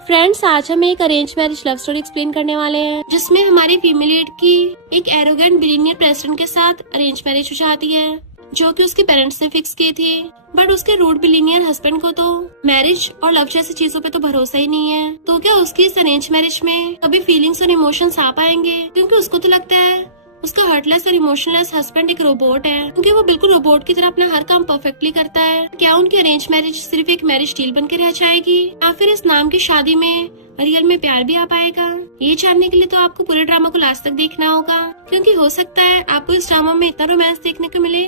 Friends, आज हम एक arrange marriage love story explain करने वाले हैं, जिसमें हमारी फीमेल लीड की एक एरोगेंट बिलियनियर प्रेसिडेंट के साथ अरेंज मैरिज हो जाती है, जो कि उसके पेरेंट्स ने फिक्स की थी। बट उसके रूड बिलियनियर हस्बैंड को तो मैरिज और लव जैसी चीजों पे तो भरोसा ही नहीं है। तो क्या उसकी इस अरेंज मैरिज में कभी फीलिंग्स और इमोशंस आ पाएंगे? क्योंकि उसको तो लगता है उसका हार्टलेस और इमोशनलेस हस्बैंड एक रोबोट है, क्योंकि वो बिल्कुल रोबोट की तरह अपना हर काम परफेक्टली करता है। क्या उनकी अरेंज मैरिज सिर्फ एक मैरिज डील बनकर रह जाएगी, या फिर इस नाम की शादी में रियल में प्यार भी आ पाएगा? ये जानने के लिए तो आपको पूरे ड्रामा को लास्ट तक देखना होगा, क्योंकि हो सकता है आपको इस ड्रामा में इतना रोमांस देखने को मिले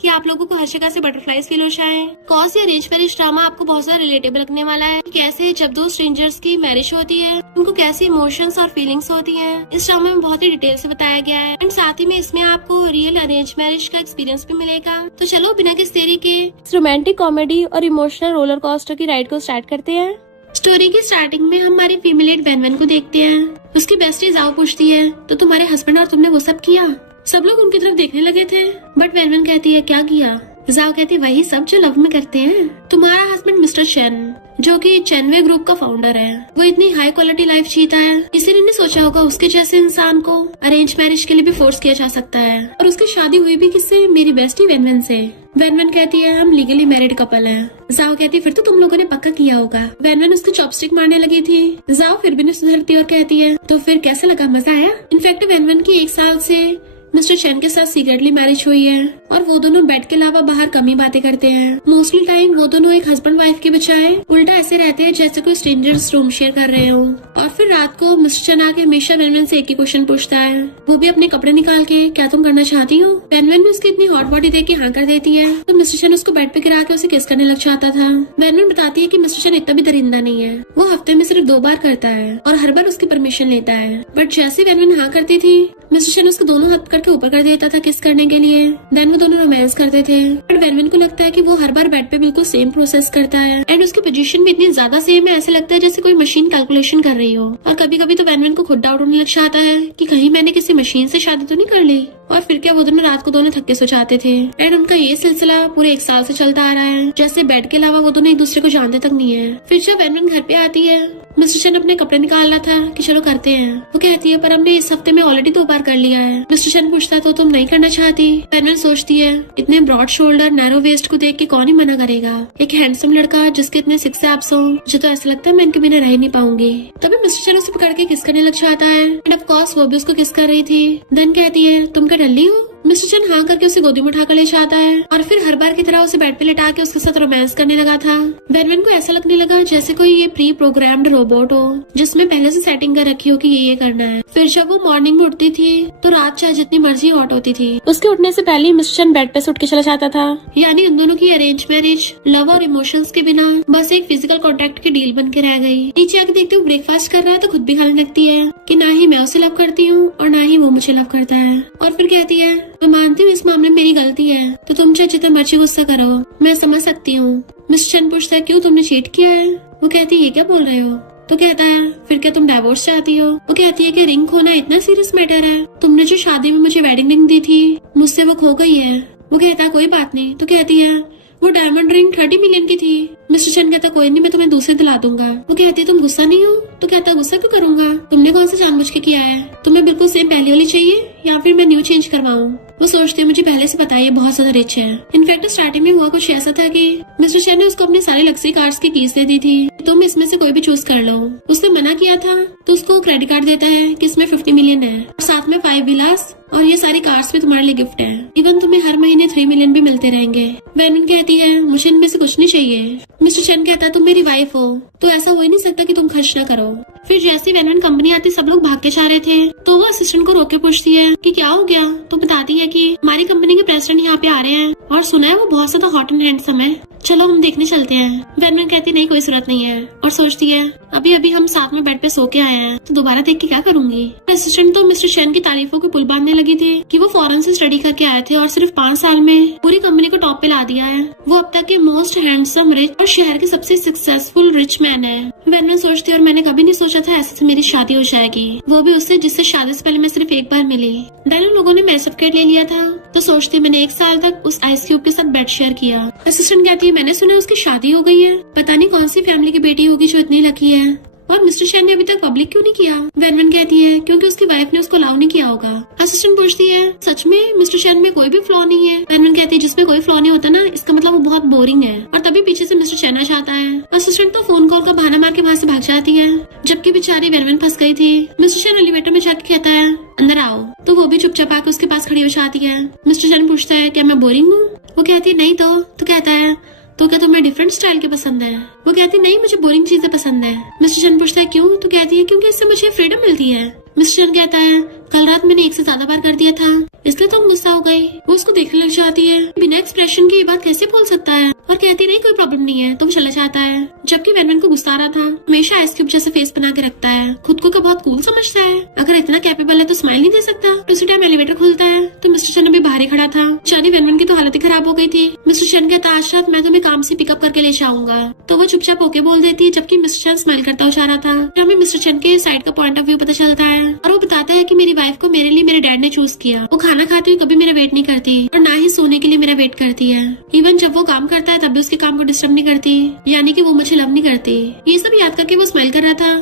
कि आप लोगों को हर जगह से बटरफ्लाईज फील हो जाए। कौन सी अरेंज मैरिज ड्रामा आपको बहुत ज्यादा रिलेटेबल लगने वाला है। कैसे जब दो स्ट्रेंजर्स की मैरिज होती है उनको कैसी इमोशंस और फीलिंग्स होती हैं, इस ड्रामा में बहुत ही डिटेल से बताया गया है। एंड साथ ही में इसमें आपको रियल अरेंज मैरिज का एक्सपीरियंस भी मिलेगा। तो चलो बिना किसी देरी के रोमांटिक कॉमेडी और इमोशनल रोलर कोस्टर की राइड को स्टार्ट करते हैं। स्टोरी की स्टार्टिंग में हम हमारी फीमेल लीड वेन को देखते हैं। उसकी बेस्टी जाओ पूछती है, तो तुम्हारे हस्बैंड और तुमने वो सब किया? सब लोग उनकी तरफ देखने लगे थे, बट वेन कहती है क्या किया? जाओ कहती वही सब जो लव में करते हैं। तुम्हारा हस्बैंड मिस्टर चेन, जो कि चेनवे ग्रुप का फाउंडर है, वो इतनी हाई क्वालिटी लाइफ जीता है, किसी ने नहीं सोचा होगा उसके जैसे इंसान को अरेंज मैरिज के लिए भी फोर्स किया जा सकता है। और उसकी शादी हुई भी किससे? मेरी बेस्टी वेन से। वेन कहती है हम लीगली मैरिड कपल हैं। जाओ कहती फिर तो तुम लोगों ने पक्का किया होगा। वेन उसकी चॉपस्टिक मारने लगी थी। जाओ फिर भी नहीं सुधरती और कहती है तो फिर कैसा लगा, मजा आया? इनफैक्ट वेन की 1 साल से मिस्टर चेन के साथ सीक्रेटली मैरिज हुई है, और वो दोनों बेड के अलावा बाहर कम ही बातें करते हैं। मोस्टली टाइम वो दोनों एक हस्बैंड वाइफ के बजाय उल्टा ऐसे रहते हैं जैसे कोई स्ट्रेंजर्स रूम शेयर कर रहे हो। और फिर रात को मिस्टर चेन आके हमेशा वेन से एक ही क्वेश्चन पूछता है, वो भी अपने कपड़े निकाल के, क्या तुम करना चाहती हो? वेन भी उसकी इतनी हॉट बॉडी देख के हाँ कर देती है, तो मिस्टर चेन उसको बेड पे गिरा के उसे किस करने लग जाता था। वेन बताती है कि मिस्टर चेन इतना भी दरिंदा नहीं है, वो हफ्ते में सिर्फ 2 बार करता है और हर बार उसकी परमिशन लेता है। बट जैसे वेन हाँ करती थी, मिस्टर चेन उसको दोनों हाथ पकड़ के ऊपर कर देता था किस करने के लिए। देन वो दोनों रोमांस करते थे। बट वेन को लगता है कि वो हर बार बेड पे बिल्कुल सेम प्रोसेस करता है, एंड उसकी पोजीशन भी इतनी ज्यादा सेम है, ऐसे लगता है जैसे कोई मशीन कैलकुलेशन कर रही हो। और कभी कभी तो वेन को खुद डाउट होने लग जाता है कि कहीं मैंने किसी मशीन से शादी तो नहीं कर ली। और फिर क्या वो दोनों रात को दोनों थक के सो जाते थे। एंड उनका ये सिलसिला पूरे 1 साल से चलता आ रहा है, जैसे बेड के अलावा वो दोनों एक दूसरे को जानते तक नहीं है। फिर जब वेन घर पे आती है, मिस्टर चेन अपने कपड़े निकाल रहा था कि चलो करते हैं। वो कहती है पर हमने इस हफ्ते में ऑलरेडी 2 बार कर लिया है। मिस्टर चेन पूछता है तो तुम नहीं करना चाहती? वेन सोचती है इतने ब्रॉड शोल्डर नैरो वेस्ट को देख के कौन ही मना करेगा। एक हैंडसम लड़का जिसके इतने 6 एब्स हो, मुझे तो ऐसा लगता है मैं इनके बिना रह नहीं पाऊंगी। तभी मिस्टर चेन उसे पकड़ के किस करने लग जाता है, एंड ऑफ कोर्स वो भी उसको किस कर रही थी। देन कहती है तुम क्या डल्ली हो? मिस्टर चेन हाँ करके उसे गोदी में उठाकर ले जाता है, और फिर हर बार की तरह उसे बेड पे लेटा के उसके साथ रोमांस करने लगा था। वेन को ऐसा लगने लगा जैसे कोई ये प्री प्रोग्राम्ड रोबोट हो, जिसमें पहले से सेटिंग कर रखी हो कि ये करना है। फिर जब वो मॉर्निंग में उठती थी तो रात चाहे जितनी मर्जी हॉट होती थी, उसके उठने से पहले मिस्टर चेन बेड पे से उठ के चला जाता था। यानी उन दोनों की अरेंज मैरिज लव और इमोशंस के बिना बस एक फिजिकल कॉन्टेक्ट की डील बन के रह गई। नीचे आके देखती हूँ ब्रेकफास्ट कर रहा है तो खुद भी खाने लगती है कि ना ही मैं उसे लव करती हूँ और ना ही वो मुझे लव करता है। और फिर कहती है मैं मानती हूँ इस मामले में मेरी गलती है, तो तुम चाहे जितना मर्जी गुस्सा करो, मैं समझ सकती हूँ। मिस्टर चेन पूछता है क्यों, तुमने चीट किया है? वो कहती है ये क्या बोल रहे हो? तो कहता है फिर क्या तुम डाइवोर्स चाहती हो? वो कहती है कि रिंग खोना इतना सीरियस मैटर है? तुमने जो शादी में मुझे वेडिंग रिंग दी थी मुझसे वो खो गई है। वो कहता है कोई बात नहीं। तो कहती है वो डायमंड रिंग 30 मिलियन की थी। मिस्टर चेन कहता कोई नहीं, मैं तुम्हें दूसरी दिला दूंगा। वो कहती है तुम गुस्सा नहीं हो? तो कहता है गुस्सा क्यों करूंगा, तुमने कौन सा जानबूझ के किया है? तुम्हें बिल्कुल सेम पहली वाली चाहिए या फिर मैं न्यू चेंज करवाऊं? वो सोचती है मुझे पहले से पता है ये बहुत ज्यादा रिच है। इनफैक्ट स्टार्टिंग में हुआ कुछ ऐसा था कि मिस्टर चेन ने उसको अपने सारे लग्जरी कार्ड्स की कीज दे दी थी, तुम इसमें से कोई भी चूज कर लो। उसने मना किया था तो उसको क्रेडिट कार्ड देता है कि इसमें 50 मिलियन है और साथ में 5 विलास, और ये सारी कार्ड्स भी तुम्हारे लिए गिफ्ट है। इवन तुम्हें हर महीने 3 मिलियन भी मिलते रहेंगे। वेन कहती है मुझे इनमें से कुछ नहीं चाहिए। मिस्टर चेन कहता है तुम मेरी वाइफ हो तो ऐसा हो ही नहीं सकता कि तुम खर्च ना करो। फिर जैसे वेन कंपनी आती सब लोग भाग के जा रहे थे, तो वो असिस्टेंट को रोक के पूछती है कि क्या हो गया। तो बताती है कि हमारी कंपनी के प्रेसिडेंट यहाँ पे आ रहे हैं और सुना है वो बहुत ज्यादा हॉट एंड हैंडसम है, चलो हम देखने चलते हैं। वेन कहती नहीं कोई जरूरत नहीं है, और सोचती है अभी अभी हम साथ में बेड पे सो के आए हैं तो दोबारा देख के क्या करूंगी। असिस्टेंट तो मिस्टर चेन की तारीफों के पुल बांधने लगी थी कि वो फॉरेन से स्टडी करके आए थे और सिर्फ 5 साल में पूरी कंपनी को टॉप पे ला दिया है। वो अब तक के मोस्ट हैंडसम रिच और शहर के सबसे सक्सेसफुल रिच मैन है। वेन सोचती है और मैंने कभी नहीं सोचा था ऐसे से मेरी शादी हो जाएगी, वो भी उससे जिससे शादी से पहले मैं सिर्फ 1 बार मिली। देन लोगों ने मैसेज कर ले लिया था तो सोचती मैंने 1 साल तक उस आइस क्यूब के साथ बेड शेयर किया। असिस्टेंट कहती है मैंने सुना उसकी शादी हो गई है, पता नहीं कौन सी फैमिली की बेटी होगी जो इतनी लकी है। और मिस्टर चैन ने अभी तक पब्लिक क्यों नहीं किया? वैन कहती है क्योंकि उसकी वाइफ ने उसको अलाउ नहीं किया होगा। असिस्टेंट पूछती है सच में मिस्टर चैन में कोई भी फ्लॉ नहीं है? वैन कहती है जिसमें कोई फ्लॉ नहीं होता ना, इसका मतलब वो बहुत बोरिंग है। और तभी पीछे से मिस्टर चैन आ जाता है। असिस्टेंट तो फोन कॉल का बहाना मार के वहाँ से भाग जाती है, जबकि बेचारी वैन फंस गई थी। मिस्टर चैन एलिवेटर में जाके कहता है अंदर आओ, तो वो भी चुपचाप आकर उसके पास खड़ी हो जाती है। मिस्टर चैन पूछता है क्या मैं बोरिंग हूँ? वो कहती है नहीं तो कहता है तो क्या तुम्हें डिफरेंट स्टाइल के पसंद है? वो कहती है नहीं मुझे बोरिंग चीजें पसंद है। मिस्टर चैन पूछता है क्यों? तो कहती है क्योंकि इससे मुझे फ्रीडम मिलती है। मिस्टर चैन कहता है कल रात मैंने 1 से ज्यादा बार कर दिया था, इसलिए तुम गुस्सा हो गई। वो उसको देखने लग जाती है, बिना एक्सप्रेशन के ये बात कैसे बोल सकता है? और कहती नहीं कोई प्रॉब्लम नहीं है, तुम चला जाता है। जबकि वैन को गुस्सा आ रहा था। हमेशा आइस क्यूब जैसे फेस बना के रखता है, खुद को बहुत कूल समझता है। अगर इतना कैपेबल है तो स्माइल नहीं दे सकता। उसी टाइम एलिवेटर खुलता है तो मिस्टर चैन अभी बाहर ही खड़ा था। जानी वैन की तो हालत ही खराब हो गई थी। मिस्टर चैन कहता आज रात मैं तुम्हें काम से पिकअप करके ले जाऊंगा, तो वो चुपचाप ओके बोल देती है, जबकि मिस्टर चैन स्माइल करता हुआ जा रहा था। हमें मिस्टर चैन के साइड का पॉइंट ऑफ व्यू पता चलता है और वो बताता है कि मेरी वाइफ को मेरे लिए मेरे डैड ने चूज किया। वो खाना खाती हुई कभी मेरा वेट नहीं करती और ना ही सोने के लिए मेरा वेट करती है। इवन जब वो काम करता है तब भी उसके काम को डिस्टर्ब नहीं करती, यानी कि वो मुझे लव नहीं करती। ये सब याद करके वो स्माइल कर रहा था।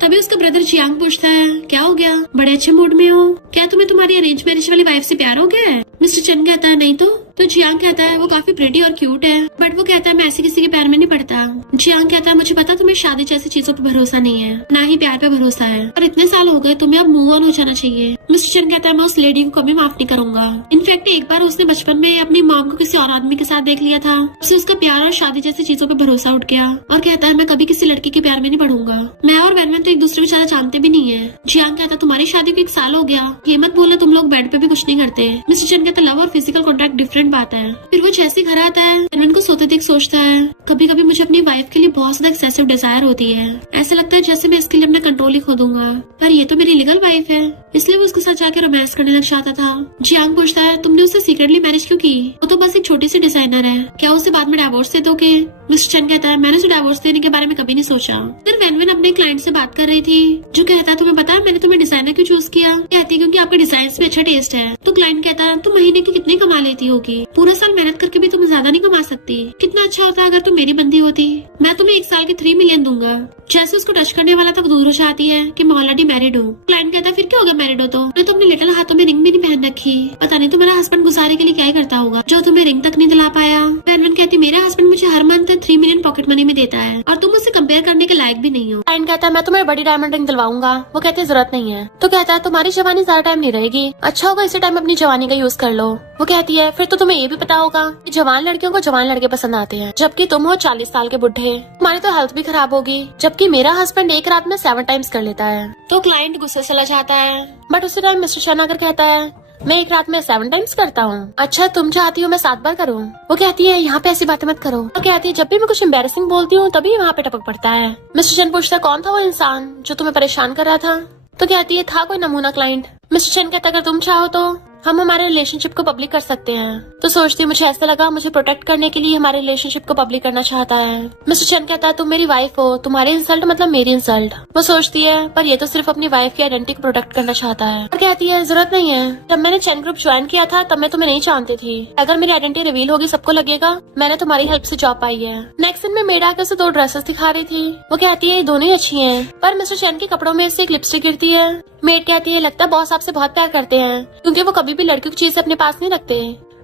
तभी उसका ब्रदर जियांग पूछता है क्या हो गया, बड़े अच्छे मूड में हो क्या? तुम्हें तुम्हारी अरेंज मैरिज वाली वाइफ से प्यार हो गया है? मिस्टर चैन कहता है नहीं तो जियांग कहता है वो काफी प्रिटी और क्यूट है, बट वो कहता है मैं ऐसे किसी के प्यार में नहीं पड़ता। जियांग कहता है मुझे पता तुम्हें शादी जैसी चीजों पर भरोसा नहीं है, ना ही प्यार पे भरोसा है, और इतने साल हो गए, तुम्हें अब मूव ऑन हो जाना चाहिए। मिस्टर चैन कहता है मैं उस लेडी को कभी माफ नहीं करूंगा। इनफैक्ट एक बार उसने बचपन में अपनी मॉम को किसी और आदमी के साथ देख लिया था, उससे उसका प्यार और शादी जैसी चीजों पे भरोसा उठ गया और कहता है मैं कभी किसी लड़की के प्यार में नहीं पड़ूंगा। मैं और वैन तो एक दूसरे को ज्यादा जानते भी नहीं है। जियांग कहता तुम्हारी शादी को 1 साल हो गया, ये मत बोलना तुम लोग बेड पे भी कुछ नहीं करते। मिस्टर चैन कहता लव और फिजिकल कॉन्टैक्ट डिफरेंट बात है। फिर वो जैसे घर आता है वैन को सोते देख सोचता है कभी कभी मुझे अपनी वाइफ के लिए बहुत ज्यादा एक्सेसिव डिजायर होती है, ऐसा लगता है जैसे मैं इसके लिए अपना कंट्रोल ही खो दूंगा, पर ये तो मेरी लीगल वाइफ है, इसलिए वो उसके साथ जाके रोमांस करने लग जाता था। जियांग पूछता है तुमने उससे सीक्रेटली मैरिज क्यों की? वो तो बस एक छोटी सी डिजाइनर है, क्या उसे बाद में डिवोर्स दे दोगे? मिस्टर चैन कहता है मैंने उसे डिवोर्स देने के बारे में कभी नहीं सोचा। फिर वैन अपने क्लाइंट से बात कर रही थी जो कहता है तुम्हें पता है मैंने तुम्हें डिजाइनर क्यों चूज किया? कहती क्योंकि आपके डिजाइन में अच्छा टेस्ट है। तो क्लाइंट कहता है तुम महीने की कितनी कमा लेती होगी? पूरा साल मेहनत करके भी तुम ज्यादा नहीं कमा सकती। कितना अच्छा होता अगर तुम मेरी बंदी होती, मैं तुम्हें 1 साल के 3 मिलियन दूंगा। जैसे उसको टच करने वाला था वो दूर हो जाती है कि मैं ऑलरेडी मैरिड हूँ। क्लाइंट कहता है फिर क्या होगा मैरिड हो तो? मैं तो अपने लिटिल हाथों में रिंग भी नहीं पहन रखी, पता नहीं तुम्हारा हस्बैंड गुजारे के लिए क्या ही करता होगा जो तुम्हें रिंग तक नहीं दिला पाया। वैन कहती मेरा हस्बैंड मुझे हर मंथ 3 मिलियन पॉकेट मनी में देता है और तुम उससे कंपेयर करने के लायक भी नहीं हो। क्लाइंट कहता है मैं तुम्हें बड़ी डायमंड रिंग दिलवाऊंगा। वो कहते जरूरत नहीं है। तो कहता है तुम्हारी जवानी ज्यादा टाइम नहीं रहेगी, अच्छा होगा इसी टाइम अपनी जवानी का यूज कर लो। वो कहती है फिर तो तुम्हें ये भी पता होगा कि जवान लड़कियों को जवान लड़के पसंद आते हैं, जबकि तुम हो 40 साल के बुढ़े, तुम्हारी तो हेल्थ भी खराब होगी, जबकि मेरा हस्बैंड एक रात में 7 टाइम्स कर लेता है। तो क्लाइंट गुस्से चला जाता है, बट उसी टाइम मिस्टर चैन आकर कहता है मैं एक रात में 7 टाइम्स करता हूँ। अच्छा तुम चाहती हो मैं 7 बार करूँ? वो कहती है यहाँ पे ऐसी बातें मत करो। वो कहती है जब भी मैं कुछ एम्बैरेसिंग बोलती हूँ तभी वहाँ पे टपक पड़ता है। मिस्टर चैन पूछता है कौन था वो इंसान जो तुम्हें परेशान कर रहा था? तो कहती है था कोई नमूना क्लाइंट। मिस्टर चैन कहता अगर तुम चाहो तो हम हमारे रिलेशनशिप को पब्लिक कर सकते हैं। तो सोचती मुझे ऐसा लगा मुझे प्रोटेक्ट करने के लिए हमारे रिलेशनशिप को पब्लिक करना चाहता है। मिस्टर चैन कहता है तुम मेरी वाइफ हो, तुम्हारी इंसल्ट मतलब मेरी इंसल्ट। वो सोचती है पर ये तो सिर्फ अपनी वाइफ की आइडेंटिटी को प्रोटेक्ट करना चाहता है। और कहती है जरूरत नहीं है, जब मैंने चैन ग्रुप ज्वाइन किया था तब मैं तुम्हें नहीं जानती थी, अगर मेरी आइडेंटिटी रिवील होगी सबको लगेगा मैंने तुम्हारी हेल्प से जॉब पाई है। नेक्स्ट दिन में मेड आकर उसे 2 ड्रेसेस दिखा रही थी। वो कहती है ये दोनों ही अच्छी है, पर मिस्टर चैन के कपड़ों में से एक लिपस्टिक गिरती है। मेड कहती है लगता है बॉस आपसे बहुत प्यार करते हैं, क्योंकि वो कभी भी लड़कियों की चीज अपने पास नहीं रखते।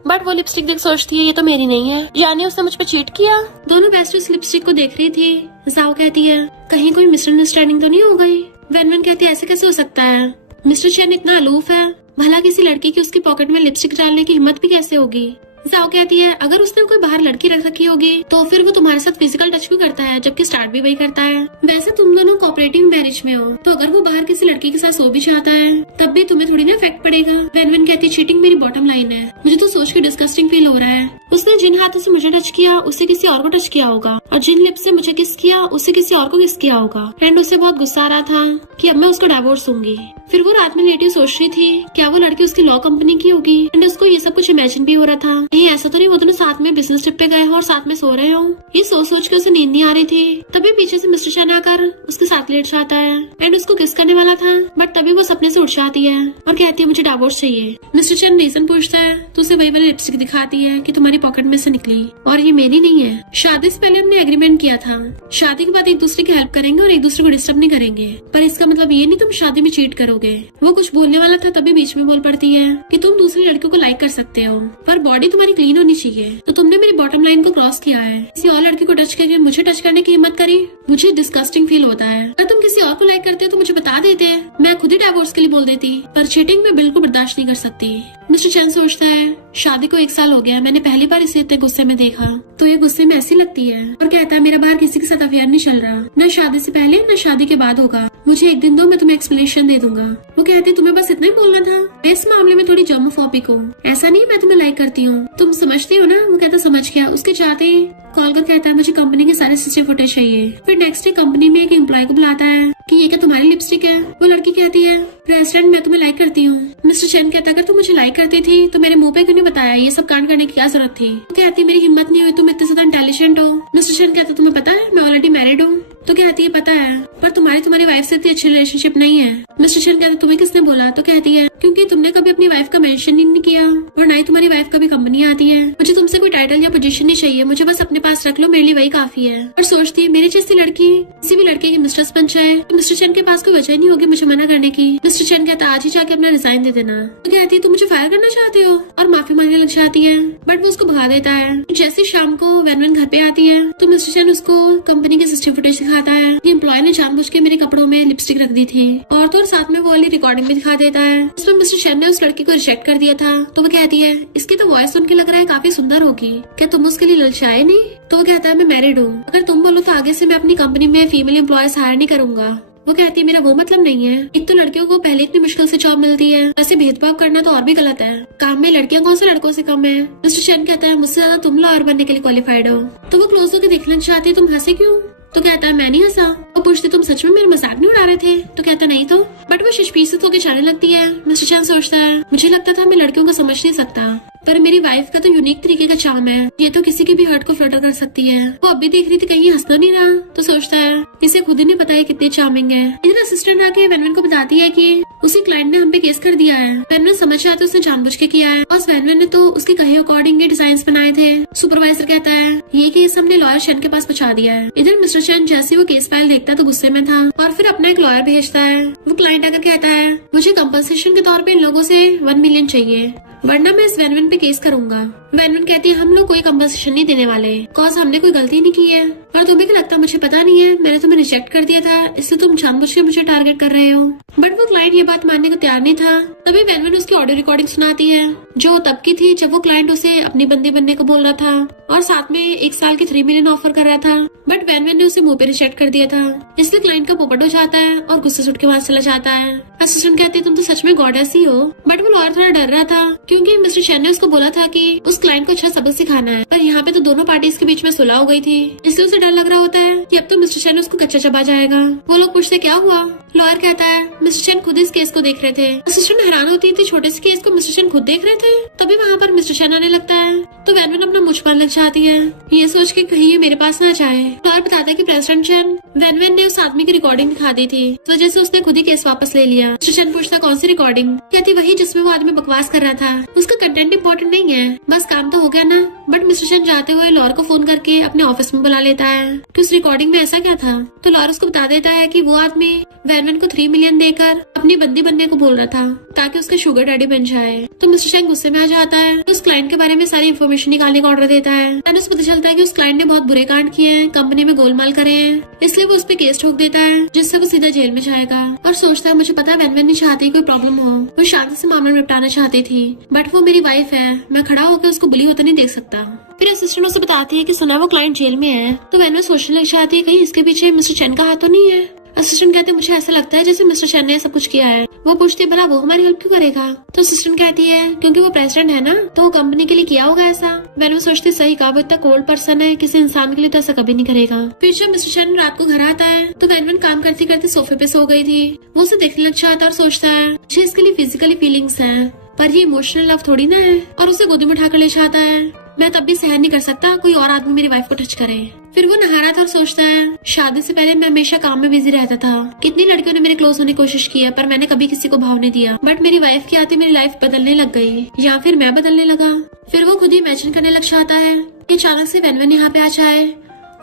बट वो लिपस्टिक देख सोचती है ये तो मेरी नहीं है, यानी उसने मुझ पे चीट किया। दोनों बेस्ट उस लिपस्टिक को देख रही थी। जाओ कहती है कहीं कोई मिसअंडरस्टैंडिंग तो नहीं हो गई? वैन कहती है ऐसे कैसे हो सकता है, मिस्टर चैन इतना अलूफ है, भला किसी लड़की की उसकी पॉकेट में लिपस्टिक डालने की हिम्मत भी कैसे होगी? जाओ कहती है अगर उसने कोई बाहर लड़की रख रखी होगी तो फिर वो तुम्हारे साथ फिजिकल टच भी करता है, जबकि स्टार्ट भी वही करता है। वैसे तुम दोनों कोऑपरेटिव मैरिज में हो, तो अगर वो बाहर किसी लड़की के साथ सो भी चाहता है तब भी तुम्हें थोड़ी ना इफेक्ट पड़ेगा। वैन कहती है चीटिंग मेरी बॉटम लाइन है, मुझे तो सोच के डिस्गस्टिंग फील हो रहा है। उसने जिन हाथों से मुझे टच किया उससे किसी और को टच किया होगा, और जिन लिप्स से मुझे किस किया उससे किसी और को किस किया होगा। एंड उससे बहुत गुस्सा आ रहा था कि अब मैं उसको डिवोर्स दूंगी। फिर वो रात में लेटी सोच रही थी क्या वो लड़की उसकी लॉ कंपनी की होगी, एंड उसको ये सब कुछ इमेजिन भी हो रहा था नहीं ऐसा तो नहीं वो दोनों साथ में बिजनेस ट्रिप पे गए हो और साथ में सो रहे हो। ये सोच के उसे नींद नहीं आ रही थी। तभी पीछे से मिस्टर चैन आकर उसके साथ लेट जाता है एंड उसको किस करने वाला था, बट तभी वो सपने से उठ जाती है और कहती है मुझे डिवोर्स चाहिए। मिस्टर चैन रीजन पूछता है तो उसे वही वाली लिपस्टिक दिखाती है कि तुम्हारी पॉकेट में से निकली और ये मेरी नहीं है। शादी से पहले हमने एग्रीमेंट किया था, शादी के बाद एक दूसरे की हेल्प करेंगे और एक दूसरे को डिस्टर्ब नहीं करेंगे, पर इसका मतलब ये नहीं तुम शादी में चीट करोगे। वो कुछ बोलने वाला था तभी बीच में बोल पड़ती है कि तुम दूसरी लड़कियों को लाइक कर सकते हो पर बॉडी तुम्हारी क्लीन होनी चाहिए। तो तुमने मेरी बॉटम लाइन को क्रॉस किया है, किसी और लड़की को टच करके मुझे टच करने की हिम्मत करी। मुझे डिस्गस्टिंग फील होता है। अगर तुम किसी और को लाइक करते हो तो मुझे बता देते, मैं खुद ही डिवोर्स के लिए बोल देती, पर चीटिंग में बिल्कुल बर्दाश्त नहीं कर सकती। मिस्टर चैन सोचता है शादी को 1 साल हो गया, मैंने पहली बार इसे इतने गुस्से में देखा, तो ये गुस्से में ऐसी लगती है और कहता है मेरा बाहर किसी के साथ अफेयर नहीं चल रहा, न शादी से पहले न शादी के बाद होगा, मुझे 1 दिन दो, मैं तुम्हें एक्सप्लेनेशन दे दूंगा। वो कहती तुम्हें बस इतना ही बोलना था, मैं इस मामले में थोड़ी जर्मोफोबिक हूँ, ऐसा नहीं मैं तुम्हें लाइक करती हूँ, तुम समझती हो ना। वो कहता समझ गया। उसके चाहते ही कॉल कर कहता है मुझे कंपनी के सारे सीसीटीवी फुटेज चाहिए। फिर नेक्स्ट डे कंपनी में एक एम्प्लॉय को बुलाता है कि ये क्या तुम्हारी लिपस्टिक है। वो लड़की कहती है प्रेसिडेंट मैं तुम्हें लाइक करती हूँ। मिस्टर चैन कहता अगर तुम मुझे लाइक करती थी तो मेरे मुंह पे क्यों नहीं बताया, ये सब कांड करने की क्या जरूरत थी। वो कहती मेरी हिम्मत नहीं हुई, तुम इतने ज्यादा इंटेलिजेंट हो। मिस्टर चैन कहता तुम्हें पता है मैं ऑलरेडी मैरिड हूँ। तो कहती है पता है, पर तुम्हारी वाइफ से इतनी अच्छी रिलेशनशिप नहीं है। मिस्टर चैन कहता तुम्हें किसने बोला। तो कहती है क्योंकि तुमने कभी अपनी वाइफ का मेंशन ही नहीं किया और ना ही तुम्हारी वाइफ कभी कंपनी आती है। मुझे तुमसे कोई टाइटल या पोजीशन नहीं चाहिए, मुझे बस अपने पास रख लो, मेरे लिए वही काफी है। और सोचती है मेरी जैसी लड़की किसी भी लड़के की मिस्ट्रेस बन जाए तो मिस्टर चैन के पास कोई वजह नहीं होगी मुझे मना करने की। मिस्टर चैन कहता आज ही जाके अपना रिजाइन दे देना। तो कहती है तुम मुझे फायर करना चाहते हो और माफी मांगने लग जाती है, बट वो उसको भगा देता है। जैसे शाम को वैन घर पे आती है तो मिस्टर चैन उसको कंपनी के सीसीटीवी फुटेज दिखाता है। एम्प्लॉय ने जानबूझ के मेरे कपड़ों में लिपस्टिक रख दी थी और तो और साथ में वो वाली रिकॉर्डिंग भी दिखा देता है। उसमें मिस्टर चैन ने उस लड़की को रिजेक्ट कर दिया था। तो वो कहती है इसकी तो वॉइस सुन के लग रहा है काफी सुंदर होगी, क्या तुम उसके लिए ललचाए नहीं। तो वो कहता है मैं मैरिड हूँ, अगर तुम बोलो तो आगे से मैं अपनी कंपनी में फीमेल एम्प्लॉयज हायर नहीं करूंगा। वो कहती है मेरा वो मतलब नहीं है, एक तो लड़कियों को पहले इतनी मुश्किल से जॉब मिलती है, ऐसे भेदभाव करना तो और भी गलत है। काम में लड़कियां कौन से लड़कों से कम है। मिस्टर चैन कहता है मुझसे ज्यादा तुम लॉयर बनने के लिए क्वालिफाइड हो। तो वो क्लोज होकर देखना चाहती है तुम हंसे क्यों। तो कहता है मैं नहीं हंसा। वो पूछती तुम सच में मेरा मजाक नहीं उड़ा रहे थे। तो कहता नहीं तो, बट वो शशपीसित होकर जाने लगती है। मिस्टर चैन सोचता है मुझे लगता था मैं लड़कियों को समझ नहीं सकता, पर मेरी वाइफ का तो यूनिक तरीके का चार्म है, ये तो किसी के भी हर्ट को फ्लटर कर सकती है। वो अब भी देख रही थी कहीं हंसना नहीं रहा, तो सोचता है इसे खुद ही नहीं पता है कितनी चार्मिंग है। इधर असिस्टेंट आके वैनवन को बताती है कि उसी क्लाइंट ने हम पे केस कर दिया है। वैनवन समझ जाता है उसने जानबूझ के किया है और वैनवन ने तो उसके कहे अकॉर्डिंग डिजाइन बनाए थे। सुपरवाइजर कहता है ये केस हमने लॉयर चैन के पास पहुंचा दिया है। इधर मिस्टर चैन जैसे वो केस फाइल देखता है तो गुस्से में था और फिर अपना एक लॉयर भेजता है। वो क्लाइंट आकर कहता है मुझे कंपनसेशन के तौर पे इन लोगों से 1 मिलियन चाहिए, वरना मैं इस वैनवन पे केस करूंगा। वैनवन कहती है हम लोग कोई कंपनसेशन नहीं देने वाले, कॉज हमने कोई गलती नहीं की है। और तुम्हें क्या लगता मुझे पता नहीं है, मैंने तुम्हें रिजेक्ट कर दिया था, इससे तुम जानबूझ के मुझे टारगेट कर रहे हो। बट वो क्लाइंट ये बात मानने को तैयार नहीं था। तभी वैनवन उसकी ऑडियो रिकॉर्डिंग सुनाती है जो तब की थी जब वो क्लाइंट उसे अपनी बंदी बनने को बोल रहा था और साथ में 1 साल की 3 मिलियन ऑफर कर रहा था, बट वैनवन ने उसे मुंह पे रिजेक्ट कर दिया था। इसलिए क्लाइंट का पोपट हो जाता है और गुस्से से उठ के वहाँ चला जाता है। असिस्टेंट कहती है तुम तो सच में गॉडेस ही हो। बट वो लॉयर थोड़ा डर रहा था क्योंकि मिस्टर चैन ने उसको बोला था कि उस क्लाइंट को अच्छा सबक सिखाना है, पर यहाँ पे तो दोनों पार्टीज के बीच में सुलह हो गई थी, इसलिए उसे डर लग रहा होता है कि अब तो मिस्टर चैन उसको कच्चा चबा जाएगा। वो लोग पूछते क्या हुआ। लॉयर कहता है मिस्टर चैन खुद इस केस को देख रहे थे। असिस्टेंट हैरान होती है छोटे से केस को मिस्टर चैन खुद देख रहे थे। तभी वहाँ पर मिस्टर चैन आने लगता है तो वैनवन अपना मुझ पान लग जाती है, ये सोच के कहीं ये मेरे पास ना जाए। लॉयर बताता है कि प्रेसिडेंट चैन वैनवन ने उस आदमी की रिकॉर्डिंग दिखा दी थी, इस वजह से उसने खुद ही केस वापस ले लिया। मिस्टर चैन पूछता कौन सी रिकॉर्डिंग। कहती वही जिसमें वो आदमी बकवास कर रहा था, उसका कंटेंट इम्पोर्टेंट नहीं है, बस काम तो हो गया ना। बट मिस्टर चैन जाते हुए लॉयर को फोन करके अपने ऑफिस में बुला लेता है कि उस रिकॉर्डिंग में ऐसा क्या था। तो लॉयर उसको बता देता है कि वो आदमी वैनवन को 3 मिलियन देकर अपनी बंदी बनने को बोल रहा था ताकि उसका शुगर डैडी बन जाए। तो मिस्टर चैन गुस्से में आ जाता है, तो उस क्लाइंट के बारे में सारी इन्फॉर्मेशन निकालने का ऑर्डर देता है। उसको पता चलता है कि उस क्लाइंट ने बहुत बुरे कांड किए हैं, कंपनी में गोलमाल करे हैं, इसलिए वो उस पे केस ठोक देता है जिससे वो सीधा जेल में जाएगा। और सोचता है मुझे पता है वैनवन नहीं चाहती कोई प्रॉब्लम हो, वो शांति से मामला निपटाना चाहती थी, बट वो मेरी वाइफ है, मैं खड़ा होकर उसको बुली होता नहीं देख सकता। फिर असिस्टेंट उसे बताती है कि सुना वो क्लाइंट जेल में है। तो वैनवन सोचने लग जाती है कहीं इसके पीछे मिस्टर चैन का हाथ तो नहीं है। असिस्टेंट कहते मुझे ऐसा लगता है जैसे मिस्टर चैन ने सब कुछ किया है। वो पूछती है भला वो हमारी हेल्प क्यों करेगा। तो असिस्टेंट कहती है क्योंकि वो प्रेसिडेंट है ना, तो वो कंपनी के लिए किया होगा ऐसा। वैनवन सोचती सही कहा, वो इतना कोल्ड पर्सन है, किसी इंसान के लिए तो ऐसा कभी नहीं करेगा। फिर जब मिस्टर चैन रात को घर आता है तो वैनवन काम करते करते सोफे पे सो गई थी। वो उसे देखने लग जाता है और सोचता है मुझे इसके लिए फिजिकली फीलिंग्स है, पर ये इमोशनल लव थोड़ी ना है, और उसे गोदी में उठाकर ले जाता है। मैं तब भी सहन नहीं कर सकता कोई और आदमी मेरी वाइफ को टच करे। फिर वो नहा रहा था और सोचता है, शादी से पहले मैं हमेशा काम में बिजी रहता था। कितनी लड़कियों ने मेरे क्लोज होने की कोशिश की है, पर मैंने कभी किसी को भाव नहीं दिया। बट मेरी वाइफ के आते मेरी लाइफ बदलने लग गई, या फिर मैं बदलने लगा। फिर वो खुद ही इमेजिन करने लग जाता है कि अचानक से वेनवेन यहाँ पे आ जाए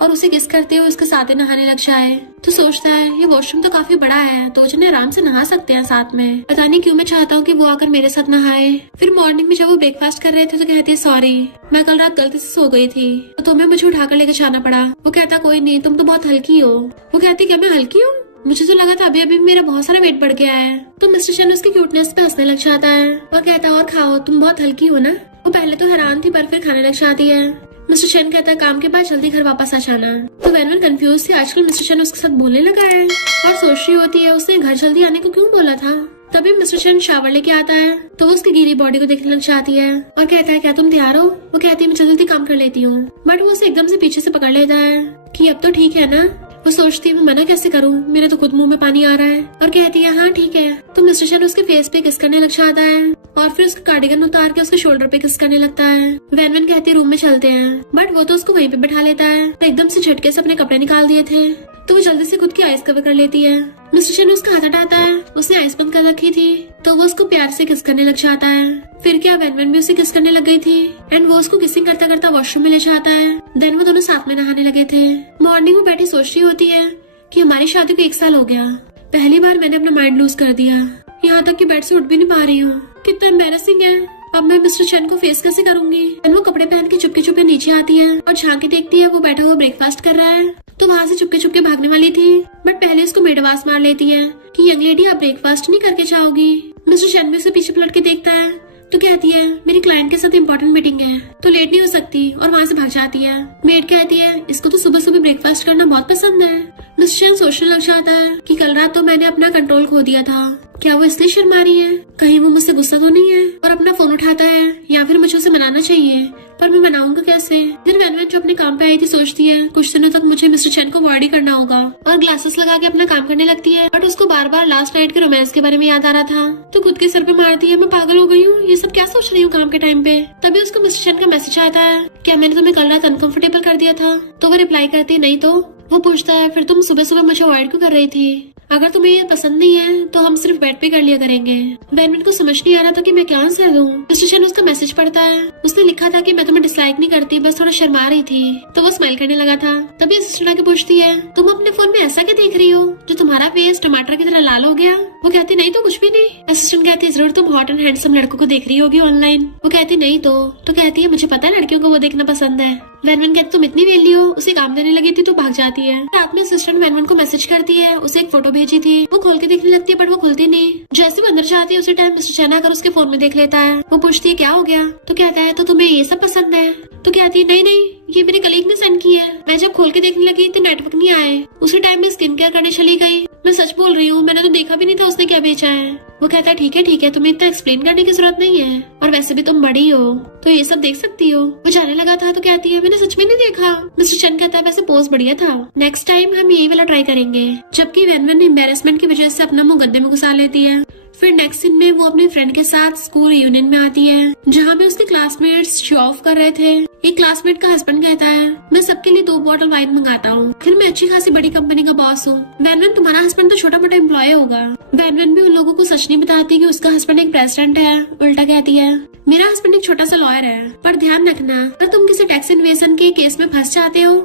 और उसे किस करते हुए उसके साथ ही नहाने लग जाए। तो सोचता है, ये वॉशरूम तो काफी बड़ा है, तो जने आराम से नहा सकते हैं साथ में। पता नहीं क्यों मैं चाहता हूँ कि वो आकर मेरे साथ नहाए। फिर मॉर्निंग में जब वो ब्रेकफास्ट कर रहे थे तो कहती है, सॉरी मैं कल रात गलती से सो गई थी, तो तुम्हें मुझे उठाकर लेकर जाना पड़ा। वो कहता, कोई नहीं, तुम तो बहुत हल्की हो। वो कहती, क्या मैं हल्की हूँ? मुझे तो लगा था अभी अभी मेरा बहुत सारा वेट बढ़ गया है। तो मिस्टर चैन उसकी क्यूटनेस पे हंसने लग जाता है और कहता है, और खाओ, तुम बहुत हल्की हो ना। वो पहले तो हैरान थी, पर फिर खाने लग जाती है। मिस्टर चैन कहता है, काम के बाद जल्दी घर वापस आ जाना। तो वेनवेन कंफ्यूज थी, आजकल मिस्टर चैन उसके साथ बोलने लगा है और सोच रही होती है उसने घर जल्दी आने को क्यों बोला था। तभी मिस्टर चैन शावर लेके आता है तो वो उसकी गीली बॉडी को देखने लग जाती है और कहता है, क्या तुम तैयार हो? वो कहती है, मैं जल्दी काम कर लेती हूँ। बट वो उसे एकदम से पीछे से पकड़ लेता है कि अब तो ठीक है ना। वो सोचती है, मैं मना कैसे करूँ, मेरे तो खुद मुंह में पानी आ रहा है। और कहती है, हाँ ठीक है। तो मिस्टर चैन उसके फेस पे किस करने लग जाता है और फिर उसका कार्डिगन उतार के उसके शोल्डर पे किस करने लगता है। वेनवेन कहती है, रूम में चलते हैं, बट वो तो उसको वहीं पे बैठा लेता है। एकदम से झटके से अपने कपड़े निकाल दिए थे तो वो जल्दी से खुद की आइस कवर कर लेती है। मिस्टर चैन उसका हाथ हटाता है, उसने आइस बंद कर रखी थी, तो वो उसको प्यार से किस करने लग जाता है। फिर क्या वेनवेन भी उसे किस करने लग गई थी एंड वो उसको किसिंग करता करता वॉशरूम में ले जाता है। देन वो दोनों साथ में नहाने लगे थे। मॉर्निंग में बैठी सोच रही होती है कि हमारी शादी को 1 साल हो गया, पहली बार मैंने अपना माइंड लूज कर दिया, यहाँ तक कि बेड से उठ भी नहीं पा रही हूँ। कितना एम्बैरेसिंग है, अब मैं मिस्टर चैन को फेस कैसे करूंगी। वो कपड़े पहन के चुपके चुपके नीचे आती है और झांक के देखती है वो बैठा हुआ ब्रेकफास्ट कर रहा है। तो वहाँ से चुपके चुपके भागने वाली थी, बट पहले उसको मेड आवाज मार लेती है कि यंग लेडी, आप ब्रेकफास्ट नहीं करके जाओगी। मिस्टर चैन भी उसे पीछे पलट के देखता है तो कहती है, मेरी क्लाइंट के साथ इंपॉर्टेंट मीटिंग है तो लेट नहीं हो सकती, और वहाँ से भाग जाती है। मेड कहती है, इसको तो सुबह सुबह ब्रेकफास्ट करना बहुत पसंद है। मिस्टर चैन सोचने लग जाता है कि कल रात तो मैंने अपना कंट्रोल खो दिया था, क्या वो इसलिए शर्मा रही है, कहीं वो मुझसे गुस्सा तो नहीं है। और अपना फोन उठाता है, या फिर मुझे उसे मनाना चाहिए, पर मैं मनाऊंगा कैसे। फिर वेनवेन जो अपने काम पे आई थी सोचती है, कुछ दिनों तक मुझे मिस्टर चैन को अवॉइड ही करना होगा, और ग्लासेस लगा के अपना काम करने लगती है। बट उसको बार बार लास्ट नाइट के रोमांस के बारे में याद आ रहा था तो खुद के सर पे मारती है, मैं पागल हो गई हूँ, ये सब क्या सोच रही हूँ काम के टाइम पे। तभी उसको मिस्टर चैन का मैसेज आता है, क्या मैंने तुम्हें कल रात अनकंफर्टेबल कर दिया था? तो वो रिप्लाई करती है, नहीं। तो वो पूछता है, फिर तुम सुबह सुबह मुझे अवॉइड क्यों कर रही थी? अगर तुम्हें ये पसंद नहीं है तो हम सिर्फ बेड पे कर लिया करेंगे। वेनवेन को समझ नहीं आ रहा था कि मैं क्या आंसर दूं। मिस्टर चैन उसका मैसेज पढ़ता है, उसने लिखा था कि मैं तुम्हें डिसलाइक नहीं करती, बस थोड़ा शर्मा रही थी। तो वो स्माइल करने लगा था। तभी असिस्टेंट आके पूछती है, तुम अपने फोन में ऐसा क्या देख रही हो जो तुम्हारा फेस टमाटर की तरह लाल हो गया? वो कहती, नहीं तो कुछ भी नहीं। असिस्टेंट कहती है, जरूर तुम हॉट एंड हैंडसम लड़कों को देख रही होगी ऑनलाइन। वो कहती, नहीं तो कहती है, मुझे पता है लड़कियों को वो देखना पसंद है। वेनवेन कहती, तुम इतनी वेली हो, उसे काम देने लगी थी तो भाग जाती है। रात में असिस्टेंट वेनवेन को मैसेज करती है, उसे एक फोटो भेजी थी, वो खोल के देखने लगती है बट वो खुलती नहीं। जैसे वो अंदर जाती है उसी टाइम मिस्टर चैन आकर उसके फोन में देख लेता है। वो पूछती है, क्या हो गया? तो कहता है, तो तुम्हें ये सब पसंद है? तो कहती है, नहीं नहीं, ये मेरे कलीग ने सेंड की है। मैं जब खोल के देखने लगी तो नेटवर्क नहीं आए, उसी टाइम में स्किन केयर करने चली गई। मैं सच बोल रही हूँ, मैंने तो देखा भी नहीं था उसने क्या बेचा है। वो कहता है, ठीक है, तुम्हें इतना एक्सप्लेन करने की जरूरत नहीं है, और वैसे भी तुम बड़ी हो तो ये सब देख सकती हो। वो जाने लगा था तो कहती है, मैंने सच में नहीं देखा। मिस्टर चैन कहता है, वैसे पोज बढ़िया था, नेक्स्ट टाइम हम यही वाला ट्राई करेंगे। जबकि वेनवेन एम्बैरेसमेंट की वजह से अपना मुंह गद्दे में घुसा लेती है। फिर नेक्स्ट सीन में वो अपने फ्रेंड के साथ स्कूल रियूनियन में आती है, जहाँ पे उसके क्लासमेट्स शो ऑफ कर रहे थे। एक क्लासमेट का हस्बैंड कहता है, मैं सबके लिए 2 बॉटल वाइन मंगाता हूँ, फिर मैं अच्छी खासी बड़ी कंपनी का बॉस हूँ। वेनवेन, तुम्हारा हस्बैंड तो छोटा मोटा एम्प्लॉय होगा। वेनवेन भी उन लोगों को सच नहीं बताती कि उसका हस्बैंड एक प्रेसिडेंट है। उल्टा कहती है, मेरा हस्बैंड एक छोटा सा लॉयर है, पर ध्यान रखना अगर तुम किसी टैक्स इन्वेजन के केस में फंस जाते हो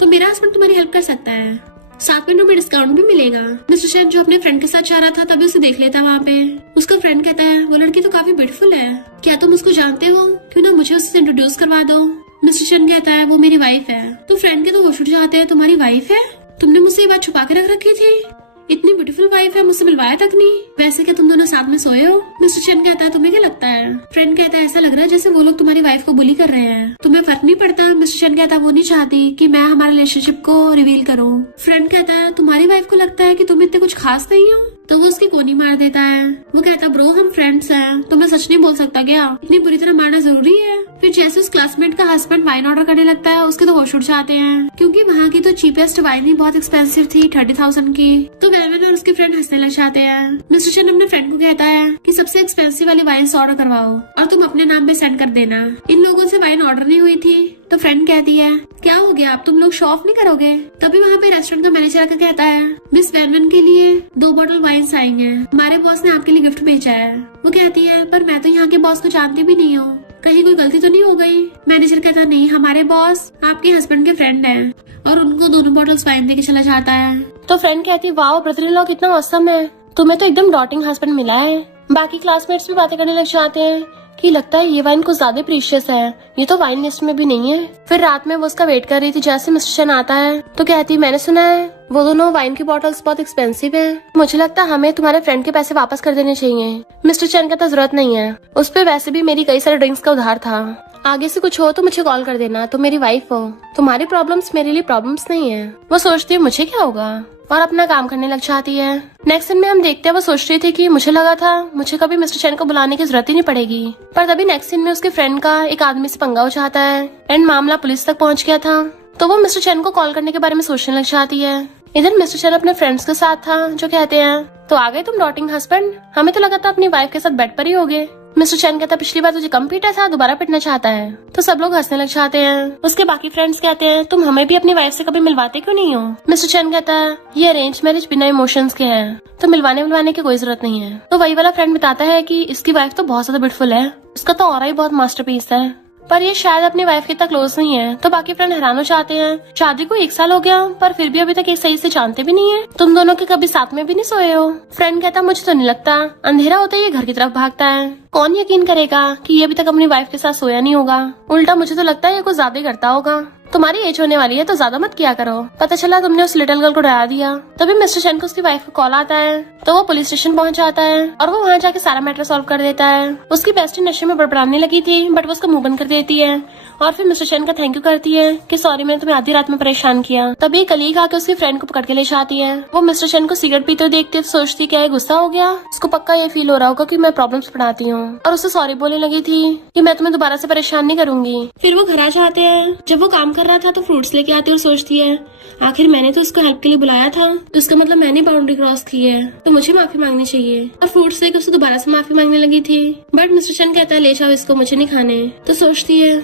तो मेरा हस्बैंड तुम्हारी हेल्प कर सकता है, साथ में तुम्हें डिस्काउंट भी मिलेगा। मिस्टर चैन जो अपने फ्रेंड के साथ जा रहा था तभी उसे देख लेता वहाँ पे। उसका फ्रेंड कहता है, वो लड़की तो काफी ब्यूटीफुल है, क्या तुम उसको जानते हो? क्यों ना मुझे उससे इंट्रोड्यूस करवा दो। मिस्टर चैन कहता है, वो मेरी वाइफ है। तो फ्रेंड के तो होश उठ जाते हैं, तुम्हारी वाइफ है? तुमने मुझसे ये बात छुपा के रख रखी थी? इतनी ब्यूटीफुल वाइफ है, मुझसे मिलवाया तक नहीं। वैसे क्या तुम दोनों साथ में सोए हो? मिस्टर चैन कहता है, तुम्हें क्या लगता है? फ्रेंड कहता है, ऐसा लग रहा है जैसे वो लोग तुम्हारी वाइफ को बुली कर रहे हैं, तुम्हें फर्क नहीं पड़ता? मिस्टर चैन कहता है, वो नहीं चाहती कि मैं हमारे रिलेशनशिप को रिवील करूँ। फ्रेंड कहता है, तुम्हारी वाइफ को लगता है कि तुम इतने कुछ खास नहीं हो, तो वो उसकी कोनी मार देता है। वो कहता है, ब्रो हम फ्रेंड्स हैं, तो मैं सच नहीं बोल सकता क्या? इतनी बुरी तरह मारना जरूरी है? फिर जैसे उस क्लासमेट का हस्बैंड वाइन ऑर्डर करने लगता है, उसके तो होश उड़ जाते हैं, क्योंकि वहाँ की तो चीपेस्ट वाइन ही बहुत एक्सपेंसिव थी, 30,000 की। तो वेवन और उसके फ्रेंड हंसने लग जाते हैं। मिस्टर चेन अपने फ्रेंड को कहता है कि सबसे एक्सपेंसिव वाली वाइन ऑर्डर करवाओ और तुम अपने नाम पे सेंड कर देना। इन लोगों से वाइन ऑर्डर नहीं हुई थी, तो फ्रेंड कहती है क्या हो गया, अब तुम लोग शो ऑफ नहीं करोगे। तभी वहाँ पे रेस्टोरेंट का मैनेजर आकर कहता है मिस वेनवन के लिए 2 बॉटल वाइन आई हैं, हमारे बॉस ने आपके लिए गिफ्ट भेजा है। वो कहती है पर मैं तो यहाँ के बॉस को जानती भी नहीं हूँ, कहीं कोई गलती तो नहीं हो गई। मैनेजर कहता नहीं, हमारे बॉस आपके हस्बैंड के फ्रेंड हैं, और उनको दोनों बॉटल्स वाइन देके चला जाता है। तो फ्रेंड कहती है वाओ ब्रदर इन लॉ कितना औसम है, तुम्हें तो एकदम डॉटिंग हस्बैंड मिला है। बाकी क्लासमेट्स भी बातें करने लग जाते हैं कि लगता है ये वाइन कुछ ज्यादा प्रीशियस है, ये तो वाइन लिस्ट में भी नहीं है। फिर रात में वो उसका वेट कर रही थी, जैसे मिस्टर चेन आता है तो कहती मैंने सुना है वो दोनों वाइन की बॉटल्स बहुत एक्सपेंसिव है, मुझे लगता है हमें तुम्हारे फ्रेंड के पैसे वापस कर देने चाहिए। मिस्टर चेन कहता जरूरत नहीं है, उस पे वैसे भी मेरी कई सारे ड्रिंक्स का उधार था, आगे से कुछ हो तो मुझे कॉल कर देना, तुम मेरी वाइफ हो, तुम्हारी प्रॉब्लम्स मेरे लिए प्रॉब्लम्स नहीं है। वो सोचती है मुझे क्या होगा और अपना काम करने लग जाती है। नेक्स्ट सीन में हम देखते हैं वो सोच रही थी कि मुझे लगा था मुझे कभी मिस्टर चेन को बुलाने की जरूरत ही नहीं पड़ेगी, पर तभी नेक्स्ट सीन में उसके फ्रेंड का एक आदमी से पंगा हो जाता है एंड मामला पुलिस तक पहुंच गया था। तो वो मिस्टर चेन को कॉल करने के बारे में सोचने लग जाती है। इधर मिस्टर चेन अपने फ्रेंड्स के साथ था जो कहते हैं तो आ गए तुम डॉटिंग हस्बैंड, हमें तो लगा था अपनी वाइफ के साथ बेड पर ही होगे। मिस्टर चेन कहता पिछली बार तुझे कम पीटा था, दोबारा पिटना चाहता है। तो सब लोग हंसने लग जाते हैं। उसके बाकी फ्रेंड्स कहते हैं तुम हमें भी अपनी वाइफ से कभी मिलवाते क्यों नहीं हो। मिस्टर चेन कहता है ये अरेंज मैरिज बिना इमोशंस के है, तो मिलवाने की कोई जरूरत नहीं है। तो वही वाला फ्रेंड बताता है कि इसकी वाइफ तो बहुत ज्यादा ब्यूटीफुल है, उसका तो ऑरा ही बहुत मास्टरपीस है, पर ये शायद अपनी वाइफ के इतना क्लोज नहीं है। तो बाकी फ्रेंड हैरान हो जाते हैं, शादी को 1 साल हो गया पर फिर भी अभी तक एक सही से जानते भी नहीं है, तुम दोनों के कभी साथ में भी नहीं सोए हो। फ्रेंड कहता मुझे तो नहीं लगता, अंधेरा होता ही ये घर की तरफ भागता है, कौन यकीन करेगा कि ये अभी तक अपनी वाइफ के साथ सोया नहीं होगा, उल्टा मुझे तो लगता है ये कुछ ज्यादा ही करता होगा। तुम्हारी एज होने वाली है तो ज्यादा मत किया करो, पता चला तुमने उस लिटिल गर्ल को डरा दिया। तभी मिस्टर चेन को उसकी वाइफ को कॉल आता है, तो वो पुलिस स्टेशन पहुंच जाता है और वो वहाँ जाके सारा मैटर सॉल्व कर देता है। उसकी बेस्टी नशे में बड़बड़ाने लगी थी बट वो उसका मुंह बंद कर देती है और फिर मिस्टर चेन का थैंक यू करती है कि सॉरी मैंने तुम्हें आधी रात में परेशान किया। तभी एक कलीग आके उसकी फ्रेंड को पकड़ के ले जाती है। वो मिस्टर चेन को सिगरेट पीते हुए देखती है तो सोचती क्या गुस्सा हो गया, उसको पक्का ये फील हो रहा होगा कि मैं प्रॉब्लम्स बढ़ाती हूँ, और उससे सॉरी बोलने लगी थी कि मैं तुम्हें दोबारा से परेशान नहीं करूंगी। फिर वो घर आ जाते हैं। जब वो काम कर रहा था तो फ्रूट्स लेके आती है और सोचती है आखिर मैंने तो उसको हेल्प के लिए बुलाया था, तो इसका मतलब मैंने बाउंड्री क्रॉस की है, तो मुझे माफी मांगनी चाहिए। और फ्रूट्स लेके उससे दोबारा से माफी मांगने लगी थी बट मिस्टर चेन कहता है ले जाओ इसको, मुझे नहीं खाने। तो सोचती है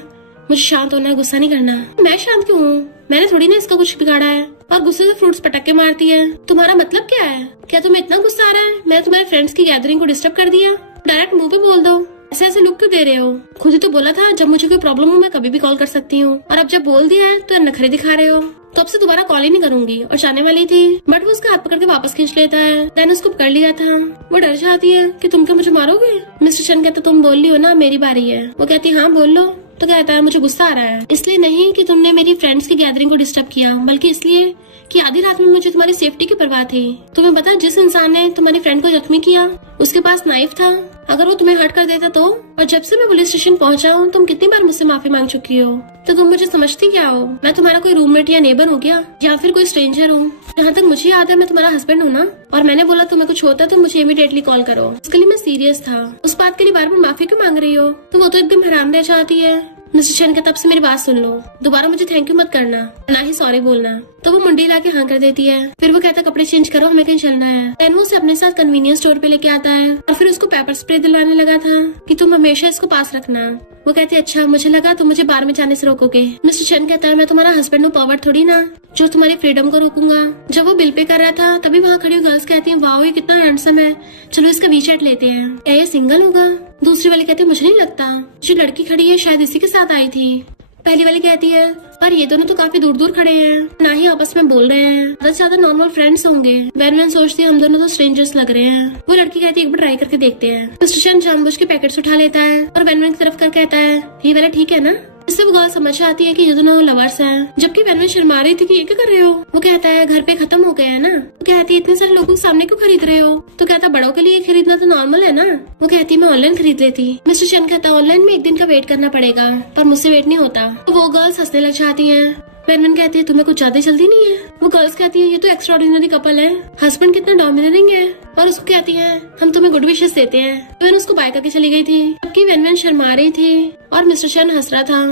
मुझे शांत होना है, गुस्सा नहीं करना। मैं शांत क्यों हूँ, मैंने थोड़ी ना इसका कुछ बिगाड़ा है। और गुस्से से फ्रूट्स पटक के मारती है। तुम्हारा मतलब क्या है, क्या तुम्हें इतना गुस्सा आ रहा है, मैं तुम्हारे फ्रेंड्स की गैदरिंग को डिस्टर्ब कर दिया, डायरेक्ट मुंह पे बोल दो, ऐसे ऐसे लुक क्यों दे रहे हो, खुद ही तो बोला था जब मुझे कोई प्रॉब्लम हो मैं कभी भी कॉल कर सकती हूँ, और अब जब बोल दिया है तो नखरे दिखा रहे हो। तो अब से दोबारा कॉल ही नहीं करूंगी। और जाने वाली थी बट वो उसका हाथ पकड़ के वापस खींच लेता है। मैंने उसको पकड़ लिया था। वो डर जाती है कि तुम क्या मुझे मारोगे। मिस्टर चेन कहता तुम बोल ली हो ना, मेरी बारी है। वो कहती हाँ बोल लो। तो कहता है मुझे गुस्सा आ रहा है, इसलिए नहीं कि तुमने मेरी फ्रेंड्स की गैदरिंग को डिस्टर्ब किया, बल्कि इसलिए कि आधी रात में मुझे तुम्हारी सेफ्टी की परवाह थी। तुम्हें पता जिस इंसान ने तुम्हारी फ्रेंड को जख्मी किया उसके पास नाइफ था, अगर वो तुम्हें हर्ट कर देता तो। और जब से मैं पुलिस स्टेशन पहुंचा हूँ तुम कितनी बार मुझसे माफी मांग चुकी हो, तो तुम मुझे समझती क्या हो, मैं तुम्हारा कोई रूममेट या नेबर हो क्या, या फिर कोई स्ट्रेंजर हूँ। जहाँ तक मुझे याद है मैं तुम्हारा हस्बैंड हूँ ना, और मैंने बोला तुम्हें कुछ होता तो मुझे इमीडिएटली कॉल करो, उसके लिए मैं सीरियस था। उस बात के लिए बार बार माफी क्यों मांग रही हो। तो वो तो एकदम हैरान रह जाती है। मिस्टर चेन का तब से मेरी बात सुन लो, दोबारा मुझे थैंक यू मत करना, ना ही सॉरी बोलना। तो वो मुंडी लाके हाँ कर देती है। फिर वो कहता कपड़े चेंज करो, हमें कहीं चलना है। देन वो उसे अपने साथ कन्वीनियंस स्टोर पे लेके आता है और फिर उसको पेपर स्प्रे दिलवाने लगा था कि तुम हमेशा इसको पास रखना। वो कहती अच्छा, मुझे लगा तुम मुझे बार में जाने से रोकोगे। मिस्टर चेन कहता है मैं तुम्हारा हस्बैंड हूँ, पावर थोड़ी ना जो तुम्हारी फ्रीडम को रोकूंगा। जब वो बिल पे कर रहा था तभी वहाँ खड़ी गर्ल्स कहती है वाओ ये कितना हैंडसम है, चलो इसका वीचैट लेते हैं, क्या ये सिंगल होगा। दूसरी वाली कहती है मुझे नहीं लगता, जो लड़की खड़ी है शायद इसी के साथ आई थी। पहली वाली कहती है पर ये दोनों तो काफी दूर दूर खड़े हैं, ना ही आपस में बोल रहे हैं, ज्यादा से ज्यादा नॉर्मल फ्रेंड्स होंगे। वैनमैन सोचती है हम दोनों तो स्ट्रेंजर्स लग रहे हैं। वो लड़की कहती है एक बार ट्राई करके देखते हैं। मिस्टर चेन जानबूझ के पैकेट्स उठा लेता है और वैनमैन की तरफ कर कहता है ये वाला ठीक है ना। इससे वो गर्ल समझ आती है कि ये दोनों लवर्स हैं, जबकि वैनमैन शर्मा रही थी कि ये क्या कर रहे हो। वो कहता है घर पे खत्म हो गए है ना। वो कहती है इतने सारे लोगों के सामने क्यों खरीद रहे हो। तो कहता बड़ों के लिए खरीदना तो नॉर्मल है ना। वो कहती मैं ऑनलाइन खरीद लेती। मिस्टर चेन कहता ऑनलाइन में 1 दिन का वेट करना पड़ेगा, पर मुझसे वेट नहीं होता। तो वो गर्ल्स हंसने लग जाती है वेनवेन कहती है तुम्हें कुछ ज्यादा जल्दी नहीं है। वो गर्ल्स कहती है ये तो एक्स्ट्राऑर्डिनरी कपल है, हस्बैंड कितना डोमिनेटिंग है। और उसको कहती है हम तुम्हें गुड विशेस देते हैं। वेन उसको बाय करके चली गई थी, जबकि वेनवेन शर्मा रही थी और मिस्टर शन हंस रहा था।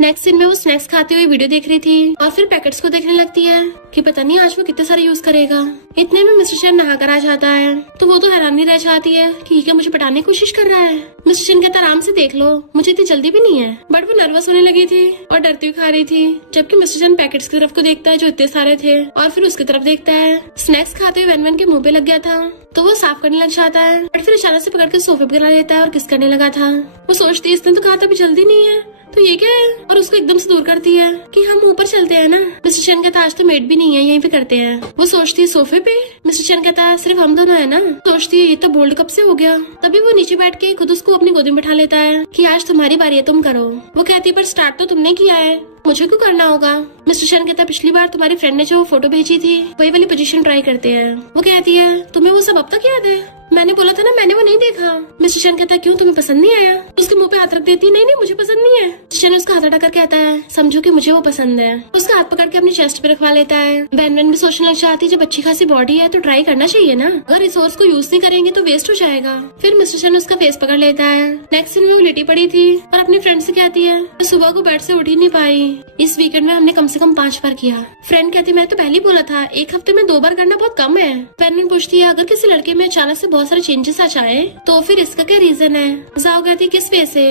नेक्स्ट सीन में वो स्नैक्स खाते हुए वीडियो देख रही थी और फिर पैकेट्स को देखने लगती है कि पता नहीं आज वो कितने सारे यूज करेगा। इतने में मिस्टर शन नहा कर आ जाता है तो वो तो हैरानी रह जाती है कि क्या मुझे पटाने की कोशिश कर रहा है। मिस्टर शन कहता आराम से देख लो, मुझे इतनी जल्दी भी नहीं है। बट वो नर्वस होने लगी थी और डरती हुई खा रही थी, जबकि मिस्टर शन पैकेट्स की तरफ को देखता है जो इतने सारे थे और फिर उसकी तरफ देखता है। स्नैक्स खाते हुए वेनवेन के मुंह पे लग गया था तो वो साफ करने लग जाता है, बट फिर अचानक से पकड़ के सोफे पे गिरा लेता है और किस करने लगा था। वो सोचती है इसने तो कहा था अभी जल्दी नहीं है तो ये क्या है, और उसको एकदम से दूर करती है कि हम ऊपर चलते हैं ना। मिस्टर शन कहता आज तो मेड भी नहीं है, यहीं पे करते हैं। वो सोचती है सोफे पे। मिस्टर शन कहता है सिर्फ हम दोनों है ना। सोचती है ये तो बोल्ड कब से हो गया। तभी वो नीचे बैठ के खुद उसको अपनी गोदी में बैठा लेता है कि आज तुम्हारी बारी है, तुम करो। वो कहती है पर स्टार्ट तो तुमने किया है, मुझे क्यों करना होगा। मिस्टर शन कहता है पिछली बार तुम्हारी फ्रेंड ने जो फोटो भेजी थी वही वाली पोजीशन ट्राई करते हैं। वो कहती है तुम्हें वो सब अब तक याद है, मैंने बोला था ना मैंने वो नहीं देखा। मिस्टर शन कहता है क्यों तुम्हें पसंद नहीं आया। उसके मुंह पे हाथ रख देती है नहीं नहीं मुझे पसंद नहीं है। मिस्टर शन उसका हाथ हटाकर कहता है समझो कि मुझे वो पसंद है। उसका हाथ पकड़ के अपनी चेस्ट पे रखवा लेता है। वेनवेन भी सोचने लग जाती है जब अच्छी खासी बॉडी है तो ट्राई करना चाहिए ना, अगर रिसोर्स को यूज नहीं करेंगे तो वेस्ट हो जाएगा। फिर मिस्टर शन उसका फेस पकड़ लेता है। नेक्स्ट सीन में वो लेटी पड़ी थी और अपनी फ्रेंड से कहती है मैं सुबह को बेड से उठ ही नहीं पाई, इस वीकेंड में हमने कम से कम 5 बार किया। फ्रेंड कहती मैं तो पहले ही बोला था एक हफ्ते में 2 बार करना बहुत कम है। वेनवेन पूछती है अगर किसी लड़के में अचानक से बहुत सारे चेंजेस आ जाए तो फिर इसका क्या रीजन है। जाओ कहती किस वे से।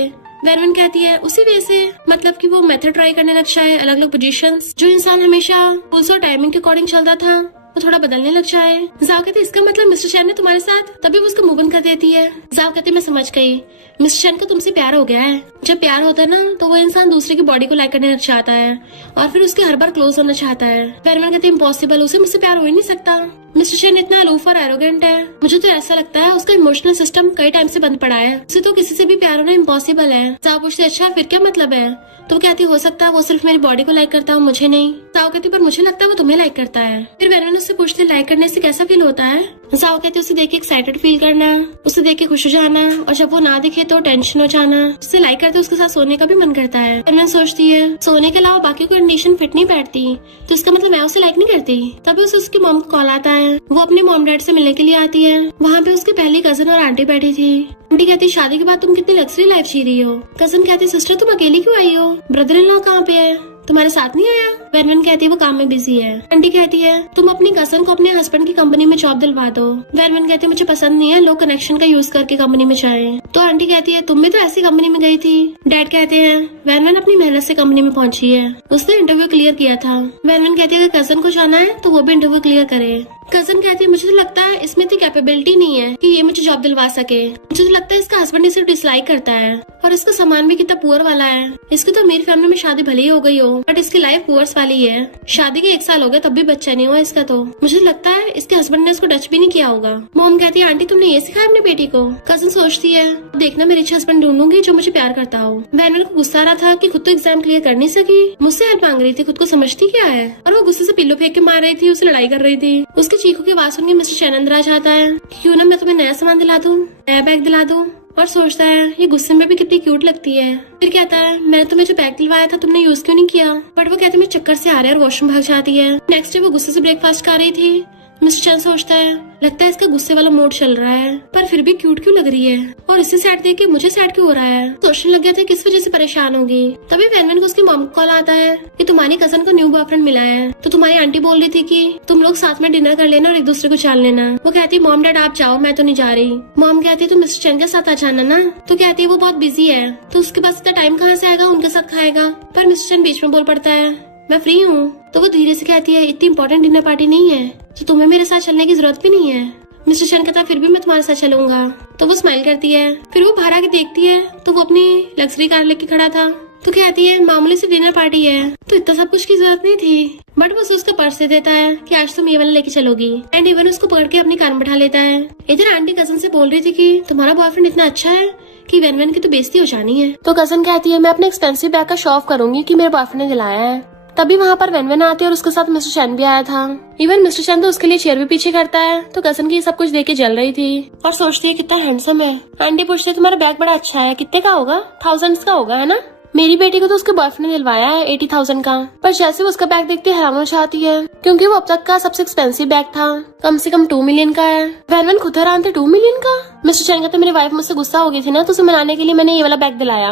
वेनवेन कहती है उसी वे से, मतलब कि वो मेथड ट्राई करने लग जाए, अलग अलग पोजीशंस जो इंसान हमेशा रूल्स और टाइमिंग के अकॉर्डिंग चलता था वो थोड़ा बदलने लग जाए। जाओ कहती इसका मतलब मिस्टर शन ने तुम्हारे साथ, तभी वो उसका मुंह बंद कर देती है। जाओ कहती मैं समझ गई, मिस्टर शन को तुमसे प्यार हो गया है। जब प्यार होता है ना तो वो इंसान दूसरे की बॉडी को लाइक करने लग जाता है और फिर उसके हर बार क्लोज होना चाहता है। वेनवेन कहती है इम्पॉसिबल, उसे मुझसे प्यार हो ही नहीं सकता। मिस्टर शन इतना अलूफ और एरोगेंट है, मुझे तो ऐसा लगता है उसका इमोशनल सिस्टम कई टाइम से बंद पड़ा है, उसे तो किसी से भी प्यार होना इम्पॉसिबल है। जाओ पूछते अच्छा फिर क्या मतलब है। तो कहती हो सकता है वो सिर्फ मेरी बॉडी को लाइक करता है मुझे नहीं। जाओ कहती पर मुझे लगता है वो तुम्हें लाइक करता है। फिर वेनवेन उससे पूछती लाइक करने से कैसा फील होता है। जाओ कहती उसे देख के एक्साइटेड फील करना, उसे देख के खुश हो जाना और जब वो ना दिखे तो टेंशन हो जाना। उसे लाइक करते उसके साथ सोने का भी मन करता है। वेनवेन सोचती है सोने के अलावा बाकी कोई कंडीशन फिट नहीं बैठती तो इसका मतलब मैं उसे लाइक नहीं करती। तभी उसे उसकी मॉम को कॉल आता है, वो अपने मॉम डैड से मिलने के लिए आती है। वहाँ पे उसकी पहली कजन और आंटी बैठी थी। आंटी कहती शादी के बाद तुम कितनी लग्जरी लाइफ जी रही हो। कजन कहती सिस्टर तुम अकेली क्यों आई हो, ब्रदर इन लॉ कहाँ पे है, तुम्हारे साथ नहीं आया। वेनवेन कहती है वो काम में बिजी है। आंटी कहती है तुम अपनी कजन को अपने हस्बैंड की कंपनी में जॉब दिलवा दो। वेनवेन कहती है मुझे पसंद नहीं है लोग कनेक्शन का यूज करके कंपनी में जाए। तो आंटी कहती है तुम भी तो ऐसी कंपनी में गई थी। डैड कहते हैं वेनवेन अपनी मेहनत से कंपनी में पहुंची है, उसने इंटरव्यू क्लियर किया था। वेनवेन कहती है कजन को जाना है तो वो भी इंटरव्यू क्लियर करे। कजन कहती है मुझे तो लगता है इसमें इतनी कैपेबिलिटी नहीं है कि ये मुझे जॉब दिलवा सके। मुझे तो लगता है इसका हस्बैंड इसे डिसलाइक करता है और इसका सामान भी कितना पुअर वाला है। इसकी तो मेरी फैमिली में शादी भले ही हो गई हो बट इसकी लाइफ पुअर्स वाली है। शादी के 1 साल हो गए तब भी बच्चा नहीं हुआ इसका। तो मुझे लगता है इसके हस्बैंड ने इसको टच भी नहीं किया होगा। मॉम कहती है आंटी तुमने ये सिखाया अपनी बेटी को। कजन सोचती है देखना मेरे अच्छे हस्बैंड ढूंढूंगी जो मुझे प्यार करता हो। वेनवेन को गुस्सा आ रहा था कि खुद तो एग्जाम क्लियर कर नहीं सकी, मुझसे हेल्प मांग रही थी, खुद को समझती क्या है। और वो गुस्से से पिल्लो फेंक के मार रही थी, उससे लड़ाई कर रही थी। उसकी चीखों की आवाज सुन के मिस्टर शन अंदर आ जाता है, क्यों ना मैं तुम्हें नया सामान दिला दूं, नया बैग दिला दूं। और सोचता है ये गुस्से में भी कितनी क्यूट लगती है। फिर कहता है मैंने तुम्हें जो बैग दिलवाया था तुमने यूज क्यों नहीं किया। बट वो कहते मैं चक्कर से आ रहा है और वॉशरूम भाग जाती है। नेक्स्ट डे वो गुस्से से ब्रेकफास्ट कर रही थी। मिस्टर शन सोचता है लगता है इसका गुस्से वाला मोड चल रहा है पर फिर भी क्यूट क्यों लग रही है और इसे सैड देख के मुझे सैड क्यों हो रहा है। सोचने लग गया था किस वजह से परेशान होगी। तभी वेनवेन को उसकी मॉम कॉल आता है कि तुम्हारी कजन को न्यू बॉयफ्रेंड मिला है तो तुम्हारी आंटी बोल रही थी कि तुम लोग साथ में डिनर कर लेना और एक दूसरे को जान लेना। वो कहती है मॉम डैड आप जाओ मैं तो नहीं जा रही। मॉम कहती है तुम मिस्टर शन के साथ आ जाना ना। तो कहती है वो बहुत बिजी है तो उसके पास इतना टाइम कहाँ से आएगा उनके साथ खाएगा। पर मिस्टर शन बीच में बोल पड़ता है मैं फ्री हूँ। तो वो धीरे से कहती है इतनी इंपॉर्टेंट डिनर पार्टी नहीं है तो तुम्हें मेरे साथ चलने की जरूरत भी नहीं है। मिस्टर शन कहता फिर भी मैं तुम्हारे साथ चलूंगा। तो वो स्माइल करती है। फिर वो बाहर आके देखती है तो वो अपनी लग्जरी कार लेके खड़ा था। तो कहती है मामूली सी डिनर पार्टी है तो इतना सब कुछ की जरूरत नहीं थी। बट वो उसका पर्स दे देता है कि आज तुम ये वाला लेके चलोगी एंड इवन उसको पकड़ के अपनी कार में बैठा लेता है। इधर आंटी कजन से बोल रही थी कि तुम्हारा बॉयफ्रेंड इतना अच्छा है कि वेनवेन की तो बेइज्जती हो जानी है। तो कजन कहती है मैं अपने एक्सपेंसिव बैग का शो ऑफ करूंगी कि मेरे बॉयफ्रेंड ने दिलाया है। तभी वहाँ पर वेनवेन आती है और उसके साथ मिस्टर शन भी आया था। इवन मिस्टर शन तो उसके लिए चेयर भी पीछे करता है। तो कजन की सब कुछ देख के जल रही थी और सोचती है कितना हैंडसम है। आंटी पूछती है तुम्हारा बैग बड़ा अच्छा है, कितने का होगा, 1000s का होगा है ना। मेरी बेटी को तो उसके बॉयफ्रेंड ने दिलवाया है 80,000 का, पर जैसे वो उसका बैग देखते हैरान हो जाती है, क्योंकि वो अब तक का सबसे एक्सपेंसिव बैग था, कम से कम 2 मिलियन का है। वैनवन खुद हैरान थे, 2 मिलियन का। मिस्टर चैन कहते मेरी वाइफ मुझसे गुस्सा हो गई थी ना, तो उसे मनाने के लिए मैंने ये वाला बैग दिलाया।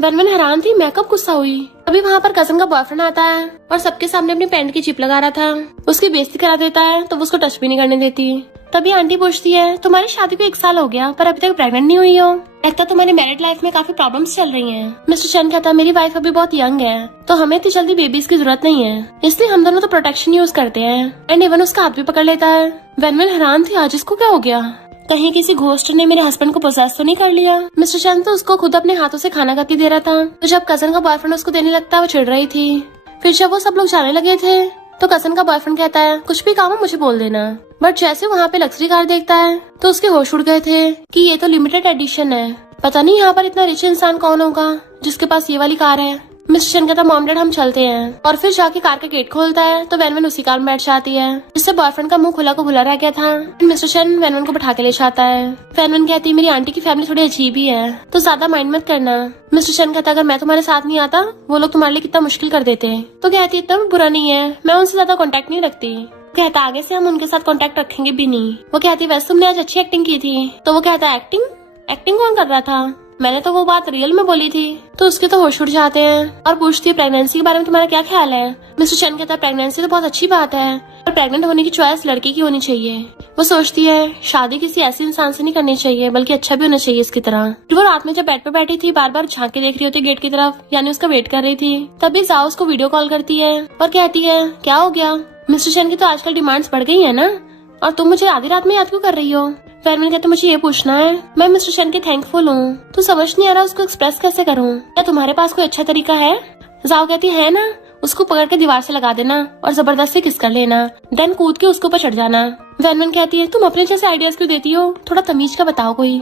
वैनवन हैरान थी, मैं कब गुस्सा हुई। अभी वहाँ पर कजन का बॉयफ्रेंड आता है और सबके सामने अपनी पैंट की जिप लगा रहा था, उसकी बेइज्जती करा देता है, तो वो उसको टच भी नहीं करने देती। तभी आंटी पूछती है तुम्हारी शादी को 1 साल हो गया पर अभी तक प्रेग्नेंट नहीं हुई हो, लगता तुम्हारी मैरिड लाइफ में काफी प्रॉब्लम्स चल रही हैं। मिस्टर चैन कहता है मेरी वाइफ अभी बहुत यंग है, तो हमें इतनी जल्दी बेबीज की जरूरत नहीं है, इसलिए हम दोनों तो प्रोटेक्शन यूज करते हैं। एंड इवन उसका हाथ भी पकड़ लेता है। वैनवन हैरान थी, आज इसको क्या हो गया, कहीं किसी घोस्ट ने मेरे हस्बैंड को पोसेस तो नहीं कर लिया। मिस्टर चैन तो उसको खुद अपने हाथों से खाना खाती दे रहा था, तो जब कजन का बॉयफ्रेंड उसको देने लगता वो चिढ़ रही थी। फिर जब वो सब लोग जाने लगे थे तो कजन का बॉयफ्रेंड कहता है कुछ भी काम हो मुझे बोल देना, बट जैसे वहाँ पे लग्जरी कार देखता है तो उसके होश उड़ गए थे कि ये तो लिमिटेड एडिशन है, पता नहीं यहाँ पर इतना रिच इंसान कौन होगा जिसके पास ये वाली कार है। मिस्टर चैन कहता मॉम डैड हम चलते हैं, और फिर जाके कार का गेट खोलता है तो वैनवन उसी कार में बैठ जाती है, जिससे बॉयफ्रेंड का मुंह खुला को खुला रह गया था। मिस्टर चैन वैनवन को बैठा के ले जाता है। वैनवन कहती मेरी आंटी की फैमिली थोड़ी अजीब ही है, तो ज्यादा माइंड मत करना। मिस्टर चैन कहता अगर मैं तुम्हारे साथ नहीं आता वो लोग तुम्हारे लिए कितना मुश्किल कर देते। तो कहती इतना बुरा नहीं है, मैं उनसे ज्यादा कॉन्टेक्ट नहीं रखती। कहता आगे से हम उनके साथ कॉन्टेक्ट रखेंगे भी नहीं। वो कहती वैसे तुमने आज अच्छी एक्टिंग की थी। तो वो कहता एक्टिंग कौन कर रहा था, मैंने तो वो बात रियल में बोली थी। तो उसके तो होश उड़ जाते हैं और पूछती है प्रेगनेंसी के बारे में तुम्हारा क्या ख्याल है। मिस्टर चैन कहता है प्रेगनेंसी तो बहुत अच्छी बात है, पर प्रेग्नेंट होने की चॉइस लड़की की होनी चाहिए। वो सोचती है शादी किसी ऐसे इंसान से नहीं करनी चाहिए, बल्कि अच्छा भी होना चाहिए इसकी तरह। वो रात में जब बेड पे बैठी थी बार बार झांक के देख रही होती गेट की तरफ, यानी उसका वेट कर रही थी। तभी जाओ उसको वीडियो कॉल करती है और कहती है क्या हो गया, मिस्टर चैन की तो आजकल डिमांड्स बढ़ गई है ना, और तुम मुझे आधी रात में याद क्यों कर रही हो। वैनवन कहते मुझे ये पूछना है, मैं मिस्टर चैन के थैंकफुल हूँ, तो समझ नहीं आ रहा उसको एक्सप्रेस कैसे करूँ, क्या तुम्हारे पास कोई अच्छा तरीका है। जाओ कहती है ना, उसको पकड़ के दीवार से लगा देना और जबरदस्ती किस कर लेना, देन कूद के उसके ऊपर चढ़ जाना। वैनवन कहती है तुम अपने जैसे आइडियाज क्यों देती हो, थोड़ा तमीज का बताओ कोई।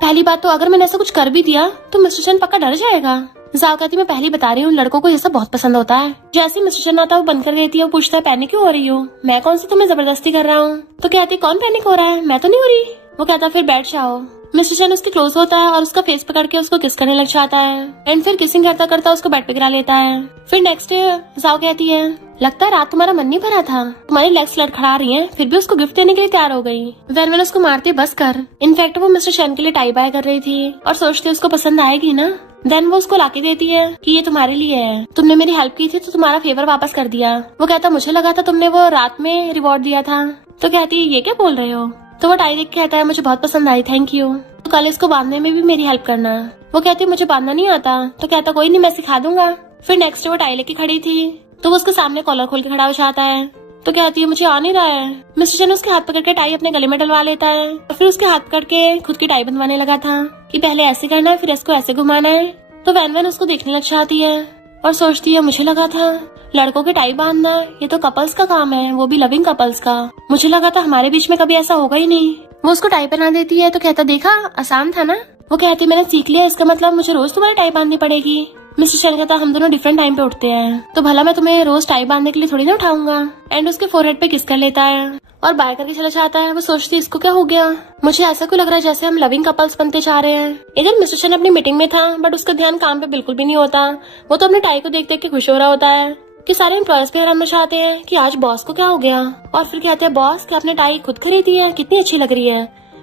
पहली बात तो अगर मैंने ऐसा कुछ कर भी दिया तो मिस्टर चैन पक्का डर जाएगा। जाओ कहती मैं पहले बता रही हूँ लड़कों को ये सब बहुत पसंद होता है। जैसे मिस्टर चैन आता है वो बंद कर देती है। वो पूछता है पैनिक क्यों हो रही हो, मैं कौन सी तुम्हें जबरदस्ती कर रहा हूँ। तो कहती कौन पैनिक हो रहा है, मैं तो नहीं हो रही। वो कहता फिर बैठ जाओ। मिस्टर चैन उसके क्लोज होता है और उसका फेस पकड़ के उसको किस करने लग जाता है, एंड फिर किसिंग करता करता उसको बेड पे गिरा लेता है। फिर नेक्स्ट डे जाओ कहती है लगता है रात तुम्हारा मन नहीं भरा था, तुम्हारी लेग्स लड़खड़ा रही हैं, फिर भी उसको गिफ्ट देने के लिए तैयार हो गई। वैनवन उसको मारती बस कर। इनफैक्ट वो मिस्टर चैन के लिए टाई बाय कर रही थी और सोचती उसको पसंद आएगी ना। देन वो उसको लाके देती है कि ये तुम्हारे लिए है, तुमने मेरी हेल्प की थी तो तुम्हारा फेवर वापस कर दिया। वो कहता मुझे लगा था तुमने वो रात में रिवॉर्ड दिया था। तो कहती है ये क्या बोल रहे हो। तो वो टाई देख के कहता है मुझे बहुत पसंद आई, थैंक यू, तो कल इसको बांधने में भी मेरी हेल्प करना। वो कहती है मुझे बांधना नहीं आता। तो कहता कोई नहीं मैं सिखा दूंगा। फिर नेक्स्ट डे वो टाई लेके खड़ी थी तो वो उसके सामने कॉलर खोल के खड़ा हो जाता है। तो कहती है मुझे आ नहीं रहा है। मिस्टर चैन उसके हाथ पकड़ के टाई अपने गले में डलवा लेता है और फिर उसके हाथ पकड़ के खुद की टाई बनवाने लगा था कि पहले ऐसे करना है फिर इसको ऐसे घुमाना है। तो वैनवन उसको देखने लग जाती है और सोचती है मुझे लगा था लड़कों के टाई बांधना ये तो कपल्स का काम है, वो भी लविंग कपल्स का, मुझे लगा था हमारे बीच में कभी ऐसा होगा ही नहीं। वो उसको टाई पहना देती है तो कहता देखा आसान था ना। वो कहती मैंने सीख लिया, इसका मतलब मुझे रोज तुम्हारी टाई बांधनी पड़ेगी। मिस्टर चैन कहता हम दोनों डिफरेंट टाइम पे उठते हैं, तो भला मैं तुम्हें रोज टाई बांधने के लिए थोड़ी ना उठाऊंगा। एंड उसके फोरहेड पे किस कर लेता है और बाय करके चला जाता है। वो सोचती है इसको क्या हो गया, मुझे ऐसा क्यों लग रहा है जैसे हम लविंग कपल्स बनते जा रहे हैं। इधर मिस्टर चैन अपनी मीटिंग में था बट उसका ध्यान काम पे बिल्कुल भी नहीं होता। वो तो अपने टाई को देख देख के खुश हो रहा होता है कि सारे एम्प्लॉयज भी हैरान हो जाते हैं कि आज बॉस को क्या हो गया। और फिर कहते हैं बॉस क्या आपने टाई खुद खरीदी है, कितनी अच्छी लग रही है।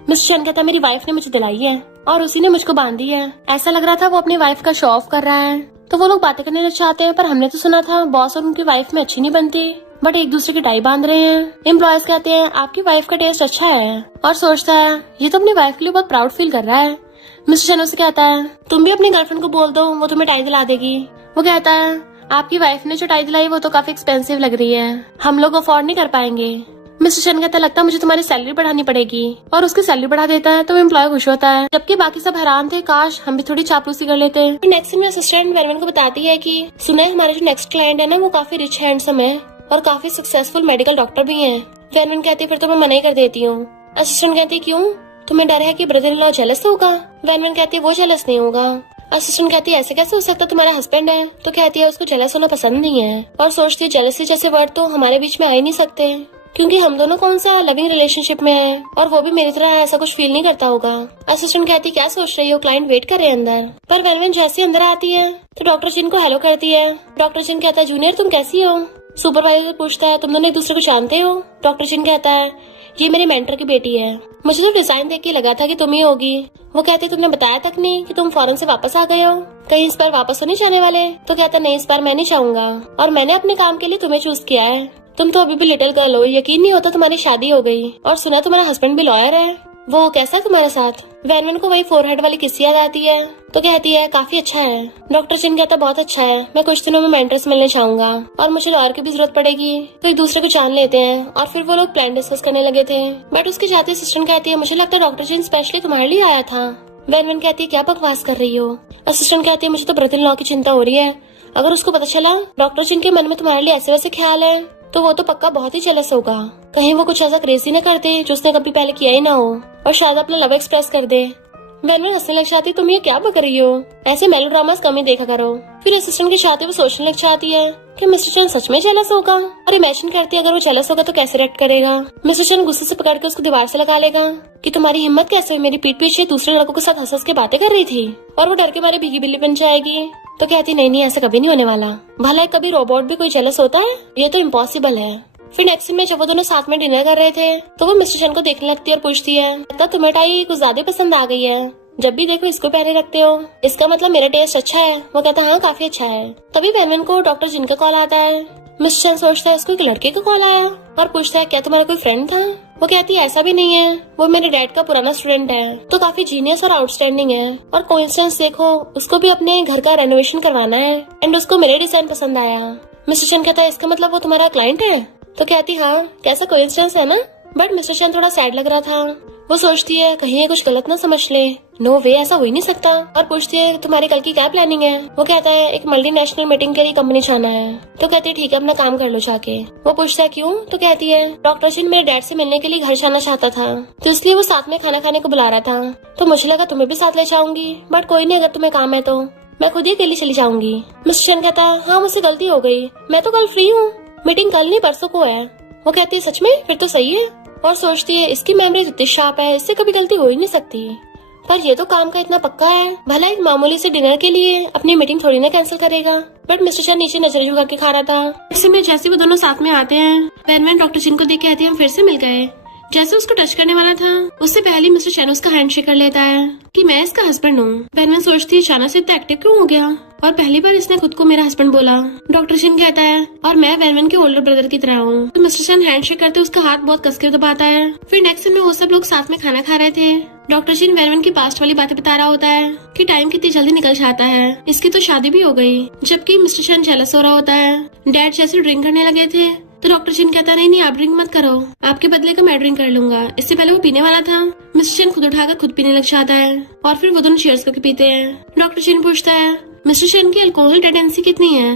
मिस्टर चैन कहता है मेरी वाइफ ने मुझे दिलाई है और उसी ने मुझको बांधी है। ऐसा लग रहा था वो अपनी वाइफ का शो ऑफ कर रहा है। तो वो लोग बातें करने लग जाते हैं, पर हमने तो सुना था बॉस और उनकी वाइफ में अच्छी नहीं बनती बट एक दूसरे की टाई बांध रहे हैं। एम्प्लॉयज कहते हैं आपकी वाइफ का टेस्ट अच्छा है, और सोचता है ये तो अपनी वाइफ के लिए बहुत प्राउड फील कर रहा है। मिस्टर चैन उससे कहता है तुम भी अपनी गर्लफ्रेंड को बोल दो वो तुम्हें टाई दिला देगी। वो कहता है आपकी वाइफ ने जो टाई दिलाई वो तो काफी एक्सपेंसिव लग रही है, हम लोग अफोर्ड नहीं कर पाएंगे। मिस्टर चैन कहता लगता मुझे तुम्हारी सैलरी बढ़ानी पड़ेगी, और उसकी सैलरी बढ़ा देता है। तो एम्प्लॉय खुश होता है, जबकि बाकी सब हैरान थे काश हम भी थोड़ी चापलूसी कर लेते। नेक्स्ट में असिस्टेंट वैनवन को बताती है कि सुना है हमारे जो नेक्स्ट क्लाइंट है ना वो काफी रिच हैंडसम है और काफी सक्सेसफुल मेडिकल डॉक्टर भी है। वैनवन कहती है फिर तो मैं मना ही कर देती हूँ। असिस्टेंट कहती है क्यों, तुम्हें डर है कि ब्रदर इन लॉ जेलस होगा। वैनवन कहती है वो जेलस नहीं होगा। असिस्टेंट कहती है ऐसे कैसे हो सकता, तुम्हारा हस्बैंड है। तो कहती है उसको जेलस होना पसंद नहीं है और सोचती है जेलसी जैसे वर्ड तो हमारे बीच में आ ही नहीं सकते। क्योंकि हम दोनों कौन सा लविंग रिलेशनशिप में हैं और वो भी मेरी तरह ऐसा कुछ फील नहीं करता होगा। असिस्टेंट कहती क्या सोच रही हो, क्लाइंट वेट कर रहे हैं अंदर। पर वैनवन जैसे अंदर आती है तो डॉक्टर जिन को हेलो करती है। डॉक्टर जिन कहता है जूनियर तुम कैसी हो। सुपरवाइजर पूछता है तुम दोनों एक दूसरे को जानते हो। डॉक्टर जिन कहता है ये मेरे मेंटर की बेटी है, मुझे तो डिजाइन देख के लगा था कि तुम ही होगी। वो कहते तुमने बताया तक नहीं कि तुम फॉरेन से वापस आ गए हो, कहीं इस बार वापस तो नहीं जाने वाले। तो कहता नहीं इस बार मैं नहीं चाहूंगा और मैंने अपने काम के लिए तुम्हें चूज किया है। तुम तो अभी भी लिटिल गर्ल हो, यकीन नहीं होता तुम्हारी शादी हो गई और सुना तुम्हारा हस्बैंड भी लॉयर है। वो कैसा है तुम्हारे साथ। वैनवन को वही फोरहेड वाली किस्सी याद आती है तो कहती है काफी अच्छा है। डॉक्टर जिन कहता बहुत अच्छा है, मैं कुछ दिनों में मेंटर से मिलने चाहूंगा और मुझे लॉयर की भी जरूरत पड़ेगी, तो एक दूसरे को जान लेते हैं। और फिर वो लोग प्लान डिस्कस करने लगे थे। बट उसके जाते असिस्टेंट कहती है मुझे लगता है डॉक्टर जिन स्पेशली तुम्हारे लिए आया था। वैनवन कहती है क्या बकवास कर रही हो। असिस्टेंट कहती है मुझे तो ब्रदर इन लॉ की चिंता हो रही है, अगर उसको पता चला डॉक्टर जिन के मन में तुम्हारे लिए ऐसे वैसे ख्याल है तो वो तो पक्का बहुत ही जेलस होगा। कहीं वो कुछ ऐसा क्रेजी न कर दे जो उसने कभी पहले किया ही ना हो और शायद अपना लव एक्सप्रेस कर दे। वैनवन हंसने लग जाती तुम ये क्या बक रही हो, ऐसे मेलोड्रामास कम ही देखा करो। फिर असिस्टेंट के साथ वो सोचने लग जाती है कि मिस्टर चंद सच में जेलस होगा और इमेजिन करती है अगर वो जेलस होगा तो कैसे रिएक्ट करेगा। मिस्टर चंद गुस्से से पकड़ के उसको दीवार से लगा लेगा कि तुम्हारी हिम्मत कैसे हुई, मेरी पीठ पीछे दूसरे लड़कों के साथ हंस हंस के बातें कर रही थी। और वो डर के मारे भीगी बिल्ली बन जाएगी। तो कहती नहीं नहीं ऐसा कभी नहीं होने वाला, भला कभी रोबोट भी कोई जेलस होता है, ये तो इम्पॉसिबल है। फिर नेक्स्ट सीन में जब वो दोनों साथ में डिनर कर रहे थे तो वो मिस्टर चंद को देखने लगती है और पूछती है लगता तुम्हें टाई कुछ ज्यादा पसंद आ गई है, जब भी देखो इसको पहने रखते हो, इसका मतलब मेरा टेस्ट अच्छा है। वो कहता हाँ काफी अच्छा है। तभी वैनवन को डॉक्टर जिन का कॉल आता है। मिस्टर चंद सोचता है उसको एक लड़के का कॉल आया और पूछता है क्या तुम्हारा कोई फ्रेंड था। वो कहती है ऐसा भी नहीं है, वो मेरे डैड का पुराना स्टूडेंट है, तो काफी जीनियस और आउटस्टैंडिंग है। और कोइंसिडेंस देखो उसको भी अपने घर का रेनोवेशन करवाना है एंड उसको मेरे डिजाइन पसंद आया। मिस्टर चंद कहता है इसका मतलब वो तुम्हारा क्लाइंट है। तो कहती हाँ कैसा कोइंसिडेंस है ना। बट मिस्टर चंद थोड़ा सैड लग रहा था। वो सोचती है कहीं ये कुछ गलत ना समझ ले, नो वे ऐसा हो ही नहीं सकता। और पूछती है तुम्हारी कल की क्या प्लानिंग है। वो कहता है एक मल्टीनेशनल मीटिंग के लिए कंपनी जाना है। तो कहती है ठीक है अपना काम कर लो जाके। वो पूछता है क्यों। तो कहती है डॉक्टर जिन मेरे डैड से मिलने के लिए घर जाना चाहता था तो इसलिए वो साथ में खाना खाने को बुला रहा था, तो मुझे लगा तुम्हें भी साथ ले जाऊंगी, बट कोई नहीं अगर तुम्हें काम है तो मैं खुद ही अकेली चली जाऊंगी। मिस्टर चंद कहता हाँ मुझसे गलती हो गई, मैं तो कल फ्री हूँ, मीटिंग कल नहीं परसों को है। वो कहती है सच में, फिर तो सही है। और सोचती है इसकी मेमोरी इतनी शार्प है, इससे कभी गलती हो ही नहीं सकती। पर ये तो काम का इतना पक्का है, भला एक मामूली से डिनर के लिए अपनी मीटिंग थोड़ी ना कैंसिल करेगा। बट मिस्टर चंद नीचे नजर झुका के खा रहा था। इस समय जैसे वो दोनों साथ में आते हैं वैनवन डॉक्टर जिन को देख के कहती है हम फिर से मिल गए। जैसे उसको टच करने वाला था उससे पहले मिस्टर चैन उसका हैंडशेक कर लेता है कि मैं इसका हस्बैंड हूँ। वैनवन सोचती है अचानक से इतना एक्टिव क्यों हो गया और पहली बार इसने खुद को मेरा हस्बैंड बोला। डॉक्टर चैन कहता है और मैं वैनवन के ओल्डर ब्रदर की तरह हूँ। तो मिस्टर चैन हैंडशेक करते उसका हाथ बहुत कसके दबाता है। फिर नेक्स्ट में वो सब लोग साथ में खाना खा रहे थे। डॉक्टर चैन वैनवन की पास्ट वाली बातें बता रहा होता है कि टाइम कितनी जल्दी निकल जाता है, इसकी तो शादी भी हो गई। जबकि मिस्टर चैन जेलस हो रहा होता है। डैड जैसे ड्रिंक करने लगे थे तो डॉक्टर जिन कहता नहीं नहीं आप ड्रिंक मत करो, आपके बदले का मैं ड्रिंक कर लूंगा। इससे पहले वो पीने वाला था। मिस्टर चैन खुद उठाकर खुद पीने लग जाता है और फिर वो दोनों चीयर्स करके पीते हैं। डॉक्टर जिन पूछता है मिस्टर चैन की अल्कोहल टेंडेंसी कितनी है।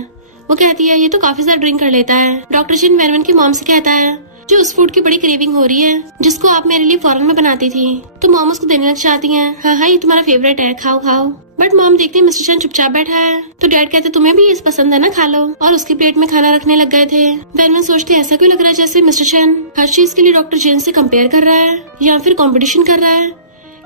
वो कहती है ये तो काफी ज्यादा ड्रिंक कर लेता है। डॉक्टर जिन वैनवन की मॉम से कहता है जो उस फूड की बड़ी क्रेविंग हो रही है जिसको आप मेरे लिए फॉरेन में बनाती थी, तो मॉम उसको देने लग जाती है। हाँ हाँ ये तुम्हारा फेवरेट है, खाओ खाओ। बट मॉम देखती है मिस्टर चैन चुपचाप बैठा है तो डैड कहते तुम्हें भी ये पसंद है ना, खा लो। और उसकी प्लेट में खाना रखने लग गए थे। वैनवन सोचते ऐसा क्यों लग रहा है जैसे मिस्टर चैन हर चीज के लिए डॉक्टर जिन से कंपेयर कर रहा है या फिर कंपटीशन कर रहा है।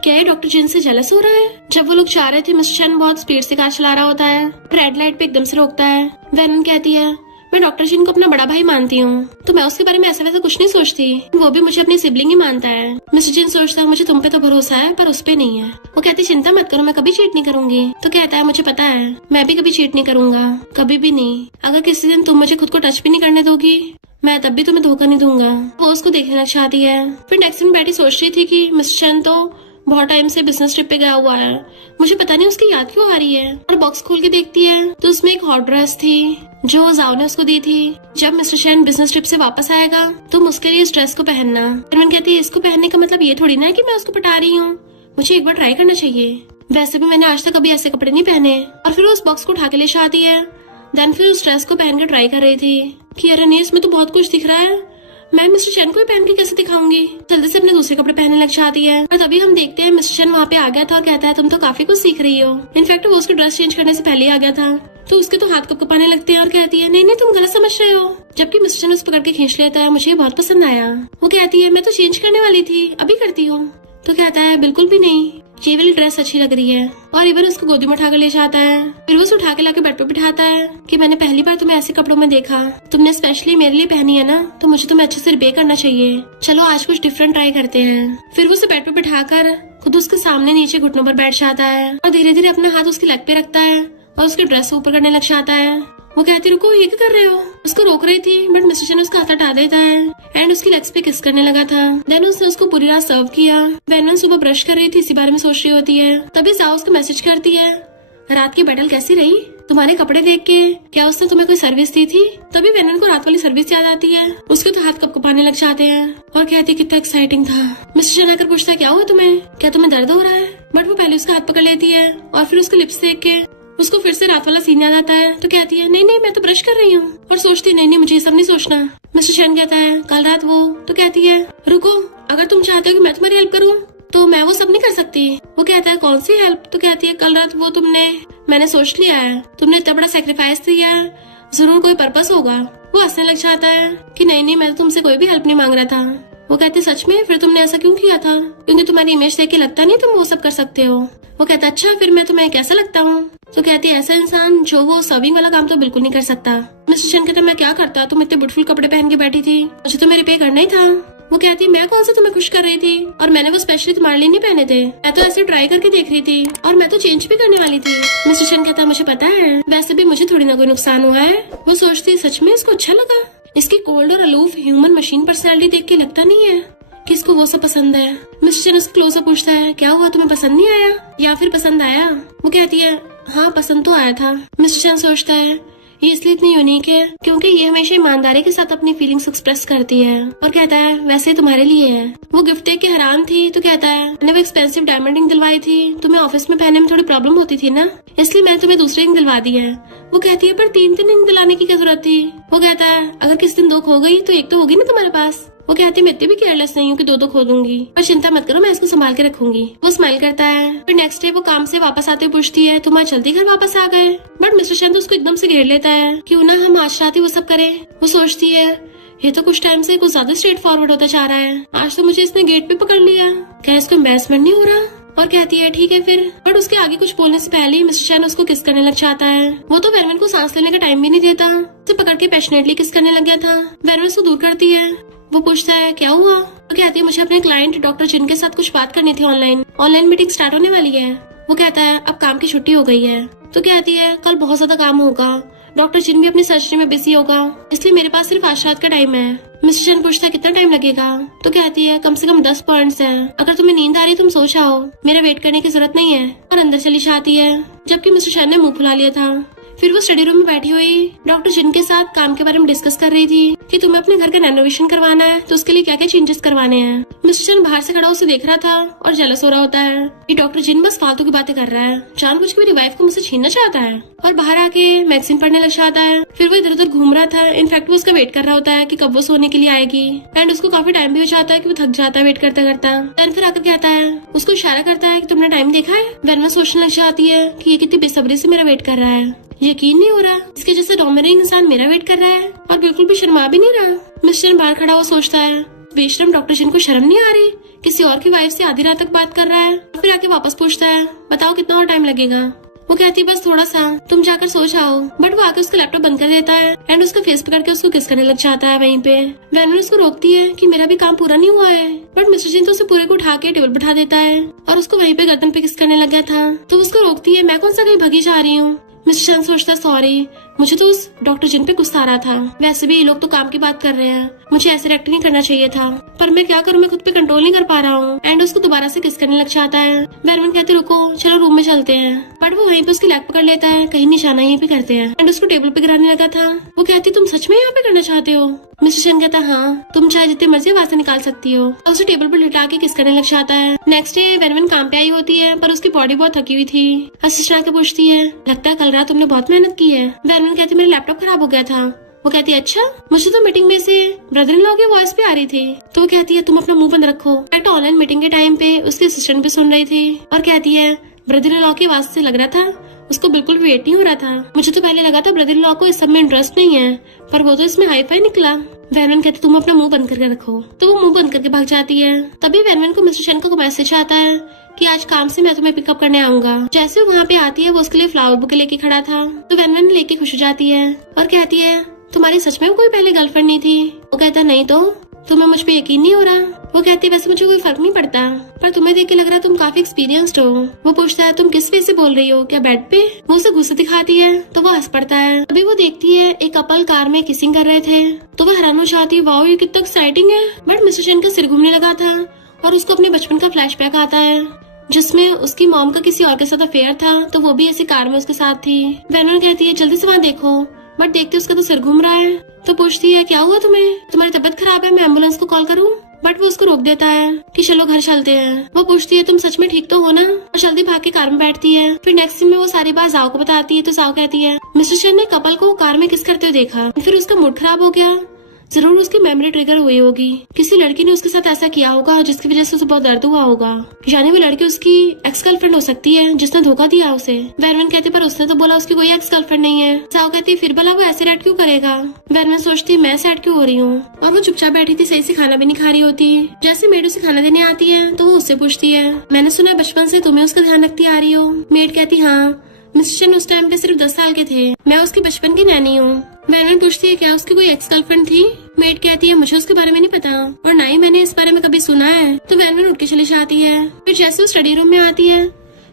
क्या ये डॉक्टर जिन से जेलस हो रहा है। जब वो लोग चाह रहे थे मिस्टर चैन बहुत स्पीड से कार चला रहा होता है, रेड लाइट पे एकदम से रोकता है। वैनवन कहती है मैं डॉक्टर जिन को अपना बड़ा भाई मानती हूँ तो मैं उसके बारे में ऐसा वैसा कुछ नहीं सोचती, वो भी मुझे अपनी सिबलिंग ही मानता है। मिस्टर जिन सोचता है मुझे तुम पे तो भरोसा है पर उस पे नहीं है। वो कहती चिंता मत करो मैं कभी चीट नहीं करूंगी। तो कहता है मुझे पता है मैं भी कभी चीट नहीं करूंगा, कभी भी नहीं। अगर किसी दिन तुम मुझे खुद को टच भी नहीं करने दोगी मैं तब भी तुम्हें धोखा नहीं दूंगा। वो उसको देखने लग जाती है। फिर नेक्स्ट दिन बैठी सोच रही थी कि मिस्टर चैन तो बहुत टाइम से बिजनेस ट्रिप पे गया हुआ है, मुझे पता नहीं उसकी याद क्यों आ रही है। और बॉक्स खोल के देखती है तो उसमें एक हॉट ड्रेस थी जो जाओ ने उसको दी थी। जब मिस्टर चैन बिजनेस ट्रिप से वापस आएगा तुम उसके लिए इस ड्रेस को पहनना। वैनवन कहती है इसको पहनने का मतलब ये थोड़ी ना है कि मैं उसको पटा रही हूँ, मुझे एक बार ट्राई करना चाहिए। वैसे भी मैंने आज तक कभी ऐसे कपड़े नहीं पहने। और फिर उस बॉक्स को उठा के ले जाती है। देन फिर उस ड्रेस को पहन के ट्राई कर रही थी कि अरे नहीं इसमें तो बहुत कुछ दिख रहा है, मैं मिस्टर चैन को ही पहन के कैसे दिखाऊंगी। जल्दी से अपने दूसरे कपड़े पहनने लग जाती है। और तभी हम देखते हैं मिस्टर चैन वहाँ पे आ गया था और कहता है तुम तो काफी कुछ सीख रही हो। इनफैक्ट वो उसकी ड्रेस चेंज करने से पहले ही आ गया था। तो उसके तो हाथ कपकपाने लगते हैं और कहती है नहीं नहीं तुम गलत समझ रहे हो। जबकि मिस्टर चैन उसे पकड़ के खींच लेता है, मुझे बहुत पसंद आया। वो कहती है मैं तो चेंज करने वाली थी, अभी करती हूँ। तो कहता है बिल्कुल भी नहीं, ये वाली ड्रेस अच्छी लग रही है। और इवन उसको गोदी में उठाकर ले जाता है। फिर वो उसे उठा के लाके बेड पे बिठाता है कि मैंने पहली बार तुम्हें ऐसे कपड़ों में देखा, तुमने स्पेशली मेरे लिए पहनी है ना, तो मुझे तुम्हें अच्छे से रिबे करना चाहिए। चलो आज कुछ डिफरेंट ट्राई करते हैं। फिर वो उसे बेड पे बिठाकर खुद उसके सामने नीचे घुटनों पर बैठ जाता है और धीरे धीरे अपना हाथ उसकी लेग पे रखता है और उसके ड्रेस ऊपर करने लग जाता है। वो कहती रुको ये क्या कर रहे हो, उसको रोक रही थी बट मिस्टर चैन उसका हाथ हटा देता है एंड उसकी लेग्स पे किस करने लगा था। देन उसने उसको पूरी रात सर्व किया। वेनवन सुबह ब्रश कर रही थी, इसी बारे में सोच रही होती है। तभी जाओ उसको मैसेज करती है रात की बैटल कैसी रही, तुम्हारे कपड़े देख के क्या उसने तुम्हें कोई सर्विस दी थी। तभी वेनवन को रात वाली सर्विस याद आती है। उसके तो हाथ कपकपाने लग जाते हैं और कहती है कितना एक्साइटिंग था। मिस्टर चैन आकर पूछता है क्या हुआ तुम्हें, क्या तुम्हें दर्द हो रहा है। बट वो पहले उसका हाथ पकड़ लेती है और फिर उसके लिप्स देख के उसको फिर से रात वाला सीन याद आता है। तो कहती है नहीं नहीं मैं तो ब्रश कर रही हूँ। और सोचती नहीं नहीं मुझे ये सब नहीं सोचना। मिस्टर चैन कहता है कल रात वो। तो कहती है रुको, अगर तुम चाहते हो कि मैं तुम्हारी हेल्प करूँ तो मैं वो सब नहीं कर सकती। वो कहता है कौन सी हेल्प। तो कहती है कल रात वो मैंने सोच लिया है, तुमने इतना बड़ा सेक्रीफाइस दिया है, जरूर कोई पर्पस होगा। वो हंसने लग जाता है कि नहीं नहीं मैं तो तुमसे कोई भी हेल्प नहीं मांग रहा था। वो कहती सच में, फिर तुमने ऐसा क्यों किया था, क्योंकि तुम्हारी इमेज देख के लगता नहीं तुम वो सब कर सकते हो। वो कहता अच्छा फिर मैं तुम्हें कैसा लगता हूँ। तो कहती है ऐसा इंसान जो वो सर्विंग वाला काम तो बिल्कुल नहीं कर सकता। मिस्टर चैन कहता मैं क्या करता, तुम इतने ब्यूटीफुल कपड़े पहन के बैठी थी, मुझे तो मेरे पे करना ही था। वो कहती है मैं कौन सा तुम्हें खुश कर रही थी, और मैंने वो स्पेशली तुम्हारे लिए नहीं पहने थे, मैं तो ऐसे ट्राई करके देख रही थी और मैं तो चेंज भी करने वाली थी। मिस्टर चैन कहता मुझे पता है, वैसे भी मुझे थोड़ी ना कोई नुकसान हुआ है। वो सोचती सच में इसको अच्छा लगा, इसकी कोल्ड और अलूफ ह्यूमन मशीन पर्सनैलिटी देख के लगता नहीं है कि इसको वो सब पसंद है। मिस्टर चैन उससे क्लोज पूछता है क्या हुआ, तुम्हें पसंद नहीं आया या फिर पसंद आया। वो कहती है हाँ पसंद तो आया था। मिस्टर चैन सोचता है ये इसलिए इतनी यूनिक है क्योंकि ये हमेशा ईमानदारी के साथ अपनी फीलिंग्स एक्सप्रेस करती है। और कहता है वैसे तुम्हारे लिए है। वो गिफ्ट देख के हैरान थी। तो कहता है मैंने वो एक्सपेंसिव डायमंड रिंग दिलवाई थी, तुम्हें ऑफिस में पहनने में थोड़ी प्रॉब्लम होती थी ना, इसलिए मैंने तुम्हें दूसरी रिंग दिलवा दी है। वो कहती है पर तीन रिंग दिलाने की क्या जरूरत थी। वो कहता है अगर किसी दिन दो खो गई तो एक तो होगी ना तुम्हारे पास। वो कहती है मैं इतनी भी केयरलेस नहीं हूँ कि दो खो दूंगी, पर चिंता मत करो मैं इसको संभाल के रखूंगी। वो स्माइल करता है। फिर नेक्स्ट डे वो काम से वापस आते पूछती है तुम आज जल्दी घर वापस आ गए। बट मिस्टर चैन तो उसको एकदम से घेर लेता है क्यों ना हम आज रात ही वो सब करें। वो सोचती है ये तो कुछ टाइम से कुछ ज्यादा स्ट्रेट फॉरवर्ड होता जा रहा है, आज तो मुझे इसने गेट पे पकड़ लिया, क्या इसको एम्बैरेसमेंट नहीं हो रहा। और कहती है ठीक है फिर। बट उसके आगे कुछ बोलने से पहले ही मिस्टर चैन उसको किस करने लग जाता है। वो तो वेनवन को सांस लेने का टाइम भी नहीं देता, उसे पकड़ के पैशनेटली किस करने लग गया था। वेनवन उसको दूर करती है। वो पूछता है क्या हुआ। तो कहती है मुझे अपने क्लाइंट डॉक्टर जिन के साथ कुछ बात करनी थी, ऑनलाइन मीटिंग स्टार्ट होने वाली है। वो कहता है अब काम की छुट्टी हो गई है। तो कहती है कल बहुत ज्यादा काम होगा, डॉक्टर जिन भी अपनी सर्जरी में बिजी होगा, इसलिए मेरे पास सिर्फ आज रात का टाइम है। मिस्टर चैन पूछता है कितना टाइम लगेगा। तो कहती है कम से कम 10 पॉइंट्स है, अगर तुम्हें नींद आ रही तुम सो जाओ, मेरा वेट करने की जरूरत नहीं है। और अंदर चली जाती है जबकि मिस्टर चैन ने मुंह फुला लिया था। फिर वो स्टडी रूम में बैठी हुई डॉक्टर जिन के साथ काम के बारे में डिस्कस कर रही थी कि तुम्हें अपने घर का रेनोवेशन करवाना है तो उसके लिए क्या क्या चेंजेस करवाने हैं। मिस्टर चैन बाहर से खड़ा उसे देख रहा था और जेलस हो रहा होता है कि डॉक्टर जिन बस फालतू की बातें कर रहा है, जानबूझ के मेरी वाइफ को मुझसे छीनना चाहता है। और बाहर आके मैगजीन पढ़ने लग जाता है। फिर वो इधर उधर घूम रहा था, इनफैक्ट वो उसका वेट कर रहा होता है कि कब वो सोने के लिए आएगी। एंड उसको काफी टाइम भी हो जाता है कि वो थक जाता है वेट करता करता। देन फिर आकर कहता है, उसको इशारा करता है कि तुमने टाइम देखा है। वेनवन सोचने लग जाती है कि ये कितनी बेसब्री से मेरा वेट कर रहा है, यकीन नहीं हो रहा इसके जैसे डोमिनेटिंग इंसान मेरा वेट कर रहा है और बिल्कुल भी शर्मा भी नहीं रहा। मिस्टर बाहर खड़ा हुआ सोचता है बेशरम डॉक्टर जिनको शर्म नहीं आ रही, किसी और की वाइफ से आधी रात तक बात कर रहा है। फिर आके वापस पूछता है बताओ कितना और टाइम लगेगा। वो कहती है बस थोड़ा सा, तुम जाकर सो जाओ। बट वो आके उसका लैपटॉप बंद कर देता है एंड उसका फेस पकड़ के उसको किस करने लग जाता है वहीं पे। वेनवन उसको रोकती है कि मेरा भी काम पूरा नहीं हुआ है। बट मिस्टर जिन तो उसे पूरे को उठा के टेबल बैठा देता है और उसको वहीं पे गर्दन पे किस करने लग गया था। तो उसको रोकती है मैं कौन सा कहीं भगी जा रही हूँ। मिस्टर चैन सोचता सॉरी, मुझे तो उस डॉक्टर जिन पे गुस्सा आ रहा था, वैसे भी ये लोग तो काम की बात कर रहे हैं, मुझे ऐसे रिएक्ट नहीं करना चाहिए था, पर मैं क्या करूँ मैं खुद पे कंट्रोल नहीं कर पा रहा हूँ। एंड उसको दोबारा से किस करने लग जाता है। वेनवन कहते रुको चलो रूम में चलते हैं। बट वो वहीं पे उसकी लेग पकड़ लेता है, कहीं नहीं जाना यहीं पे करते हैं। एंड उसको टेबल पे गिराने लगा था। वो कहती तुम सच में यहाँ पे करना चाहते हो। मिस्टर चैन कहता हाँ, तुम चाहे जितनी मर्जी आवाज निकाल सकती हो। और उसे टेबल पर लिटा के किस करने लग जाता है। नेक्स्ट डे वेनवन काम पे आई होती है पर उसकी बॉडी बहुत थकी हुई थी। असिस्टेंट आके पूछती है लगता है कल रात तुमने बहुत मेहनत की है। वेनवन कहती मेरा लैपटॉप खराब हो गया था। वो कहती है अच्छा, मुझे तो मीटिंग में से ब्रदर इन लॉ की वॉइस भी आ रही थी। तो वो कहती है तुम अपना मुंह बंद रखो। बट ऑनलाइन मीटिंग के टाइम पे उसकी असिस्टेंट भी सुन रही थी और कहती है ब्रदर इन लॉ की आवाज से लग रहा था उसको बिल्कुल वेट नहीं हो रहा था। मुझे तो पहले लगा था ब्रदर इन लॉ को इस सब में इंटरेस्ट नहीं है, पर वो तो इसमें हाई फाई निकला। वैनवन कहती तुम अपना मुंह बंद करके रखो, तो वो मुंह बंद करके भाग जाती है। तभी वैनवन को मिस्टर शन का मैसेज आता है कि आज काम से मैं तुम्हें पिकअप करने आऊंगा। जैसे वो वहाँ पे आती है, वो उसके लिए फ्लावर बुके लेके खड़ा था, तो वैनवन लेके खुश हो जाती है और कहती है तुम्हारी सच में कोई पहले गर्लफ्रेंड नहीं थी? वो कहता नहीं तो तुम्हें मुझ पे यकीन नहीं हो रहा? वो कहती है वैसे मुझे कोई फर्क नहीं पड़ता, पर तुम्हें देख के लग रहा है तुम काफी एक्सपीरियंस्ड हो। वो पूछता है तुम किस वे से बोल रही हो, क्या बेड पे? वो उसे गुस्सा दिखाती है तो वो हंस पड़ता है। अभी वो देखती है एक कपल कार में किसिंग कर रहे थे, तो वो हैरान हो जाती है, वाओ ये कितना एक्साइटिंग है। बट मिस्टर शन का सिर घूमने लगा था और उसको अपने बचपन का फ्लैशबैक आता है, जिसमें उसकी मॉम का किसी और के साथ अफेयर था, तो वो भी ऐसी कार में उसके साथ थी। वैनवन कहती है जल्दी से वहाँ देखो, बट देखते उसका तो सिर घूम रहा है। तो पूछती है क्या हुआ तुम्हें, तुम्हारी तबीयत खराब है, मैं एम्बुलेंस को कॉल करूँ? बट वो उसको रोक देता है कि चलो घर चलते हैं। वो पूछती है तुम सच में ठीक तो हो ना, और जल्दी भाग के कार में बैठती है। फिर नेक्स्ट सीन में वो सारी बात जाओ को बताती है, तो जाओ कहती है मिस्टर शन ने कपल को कार में किस करते हुए देखा, फिर उसका मूड खराब हो गया, जरूर उसकी मेमोरी ट्रिगर हुई होगी, किसी लड़की ने उसके साथ ऐसा किया होगा जिसकी वजह से उसे बहुत दर्द हुआ होगा, यानी वो लड़की उसकी एक्स गर्लफ्रेंड हो सकती है जिसने धोखा दिया उसे। वैनवन कहती पर उसने तो बोला उसकी कोई एक्स गर्लफ्रेंड नहीं है। जाओ कहती फिर भला वो ऐसे रेड क्यों करेगा? वैनवन सोचती मैं सैड क्यों हो रही हूँ, और वो चुपचाप बैठी थी, सही से खाना भी नहीं खा रही होती। जैसे मेड उसे खाना देने आती है तो वो उससे पूछती है मैंने सुना बचपन से तुम्हें उसका ध्यान रखती आ रही हो। मेड कहती हाँ, मिस्टर शन उस टाइम पे सिर्फ 10 साल के थे, मैं उसकी बचपन की नैनी हूँ। वैनवन पूछती है क्या उसकी कोई एक्स गर्लफ्रेंड थी? मेड कहती है मुझे उसके बारे में नहीं पता, और ना ही मैंने इस बारे में कभी सुना है। तो वैनवन उठ के चली जाती है। फिर जैसे वो स्टडी रूम में आती है,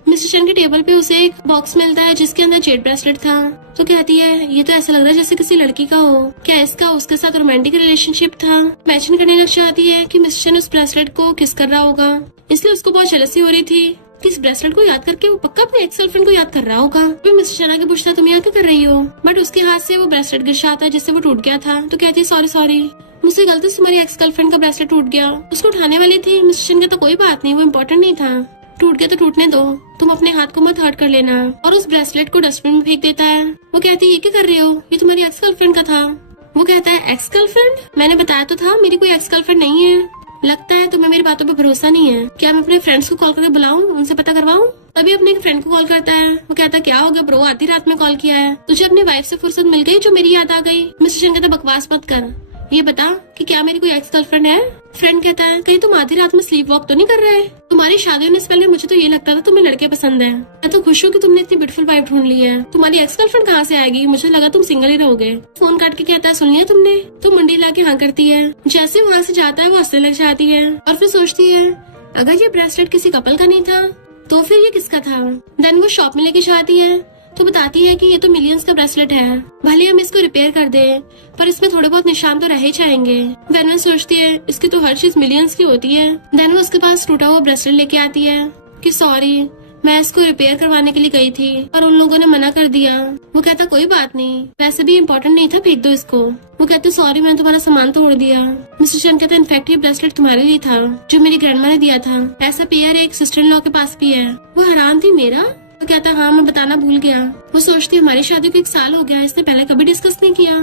मिस्टर शन के टेबल पे उसे एक बॉक्स मिलता है जिसके अंदर जेड ब्रेसलेट था। तो कहती है ये तो ऐसा लग रहा है जैसे किसी लड़की का हो, क्या इसका उसके साथ रोमांटिक रिलेशनशिप था? इमेजिन करने लग जाती है कि मिस्टर शन उस ब्रेसलेट को किस कर रहा होगा, इसलिए उसको बहुत जेलसी हो रही थी कि इस ब्रेसलेट को याद करके वो पक्का अपने एक्स गर्लफ्रेंड को याद कर रहा होगा। फिर मिस्टर शन आके पूछता तुम यहाँ क्या कर रही हो, बट उसके हाथ से वो ब्रेसलेट गिर जाता है जिससे वो टूट गया था। तो कहती है सॉरी मुझसे गलती से तुम्हारी एक्स गर्लफ्रेंड का ब्रेसलेट टूट गया, उसको उठाने वाली थी। मिस्टर शन का तो कोई बात नहीं, वो इम्पोर्टेंट नहीं था, टूट गया तो टूटने दो, तुम अपने हाथ को मत हर्ट कर लेना, और उस ब्रेसलेट को डस्टबिन में फेंक देता है। वो कहती है ये क्या कर रही हो, ये तुम्हारी एक्स गर्लफ्रेंड का था। वो कहता है एक्स गर्लफ्रेंड? मैंने बताया तो था मेरी कोई एक्स गर्लफ्रेंड नहीं है, लगता है तुम्हें मेरी बातों पे भरोसा नहीं है, क्या मैं अपने फ्रेंड्स को कॉल करके बुलाऊं, उनसे पता करवाऊं? तभी अपने फ्रेंड को कॉल करता है। वो कहता है क्या हो गया ब्रो, आधी रात में कॉल किया है, तुझे अपनी वाइफ से फुर्सत मिल गई जो मेरी याद आ गई? मिस्टर शन कहता बकवास मत कर, ये बता कि क्या मेरी कोई एक्स गर्लफ्रेंड है? फ्रेंड कहता है कहीं तुम आधी रात में स्लीप वॉक तो नहीं कर रहे? तुम्हारी शादी होने से पहले मुझे तो ये लगता था तुम्हें लड़के पसंद है, मैं तो खुश हूँ कि तुमने इतनी ब्यूटीफुल वाइफ ढूंढ ली है, तुम्हारी एक्स गर्लफ्रेंड कहाँ से आएगी, मुझे लगा तुम सिंगल ही रहोगे। फोन काट के कहता है सुन लिया तुमने? तो मुंडी ला के हाँ करती है। जैसे वहाँ से जाता है वो हंसने लग जाती है और फिर सोचती है अगर ये ब्रेसलेट किसी कपल का नहीं था तो फिर ये किसका था? देन वो शॉप में लेके जाती है तो बताती है कि ये तो मिलियंस का ब्रेसलेट है, भले हम इसको रिपेयर कर दे पर इसमें थोड़े बहुत निशान तो रह ही जाएंगे। वैनवन सोचती है इसकी तो हर चीज मिलियंस की होती है। देन वो उसके पास टूटा हुआ ब्रेसलेट लेके आती है कि सॉरी मैं इसको रिपेयर करवाने के लिए गई थी और उन लोगों ने मना कर दिया। वो कहता कोई बात नहीं, वैसे भी इम्पोर्टेंट नहीं था, फेंक दो इसको। वो कहते सॉरी मैंने तुम्हारा सामान तोड़ दिया। मिस्टर शन कहते इनफैक्ट ये ब्रेसलेट तुम्हारे लिए था जो मेरी ग्रैंडमा ने दिया था, ऐसा पेयर एक सिस्टर इन लॉ के पास भी है। वो हैरान थी मेरा? वो कहता हाँ मैं बताना भूल गया। वो सोचती हमारी शादी को 1 साल हो गया, इसने पहले कभी डिस्कस नहीं किया,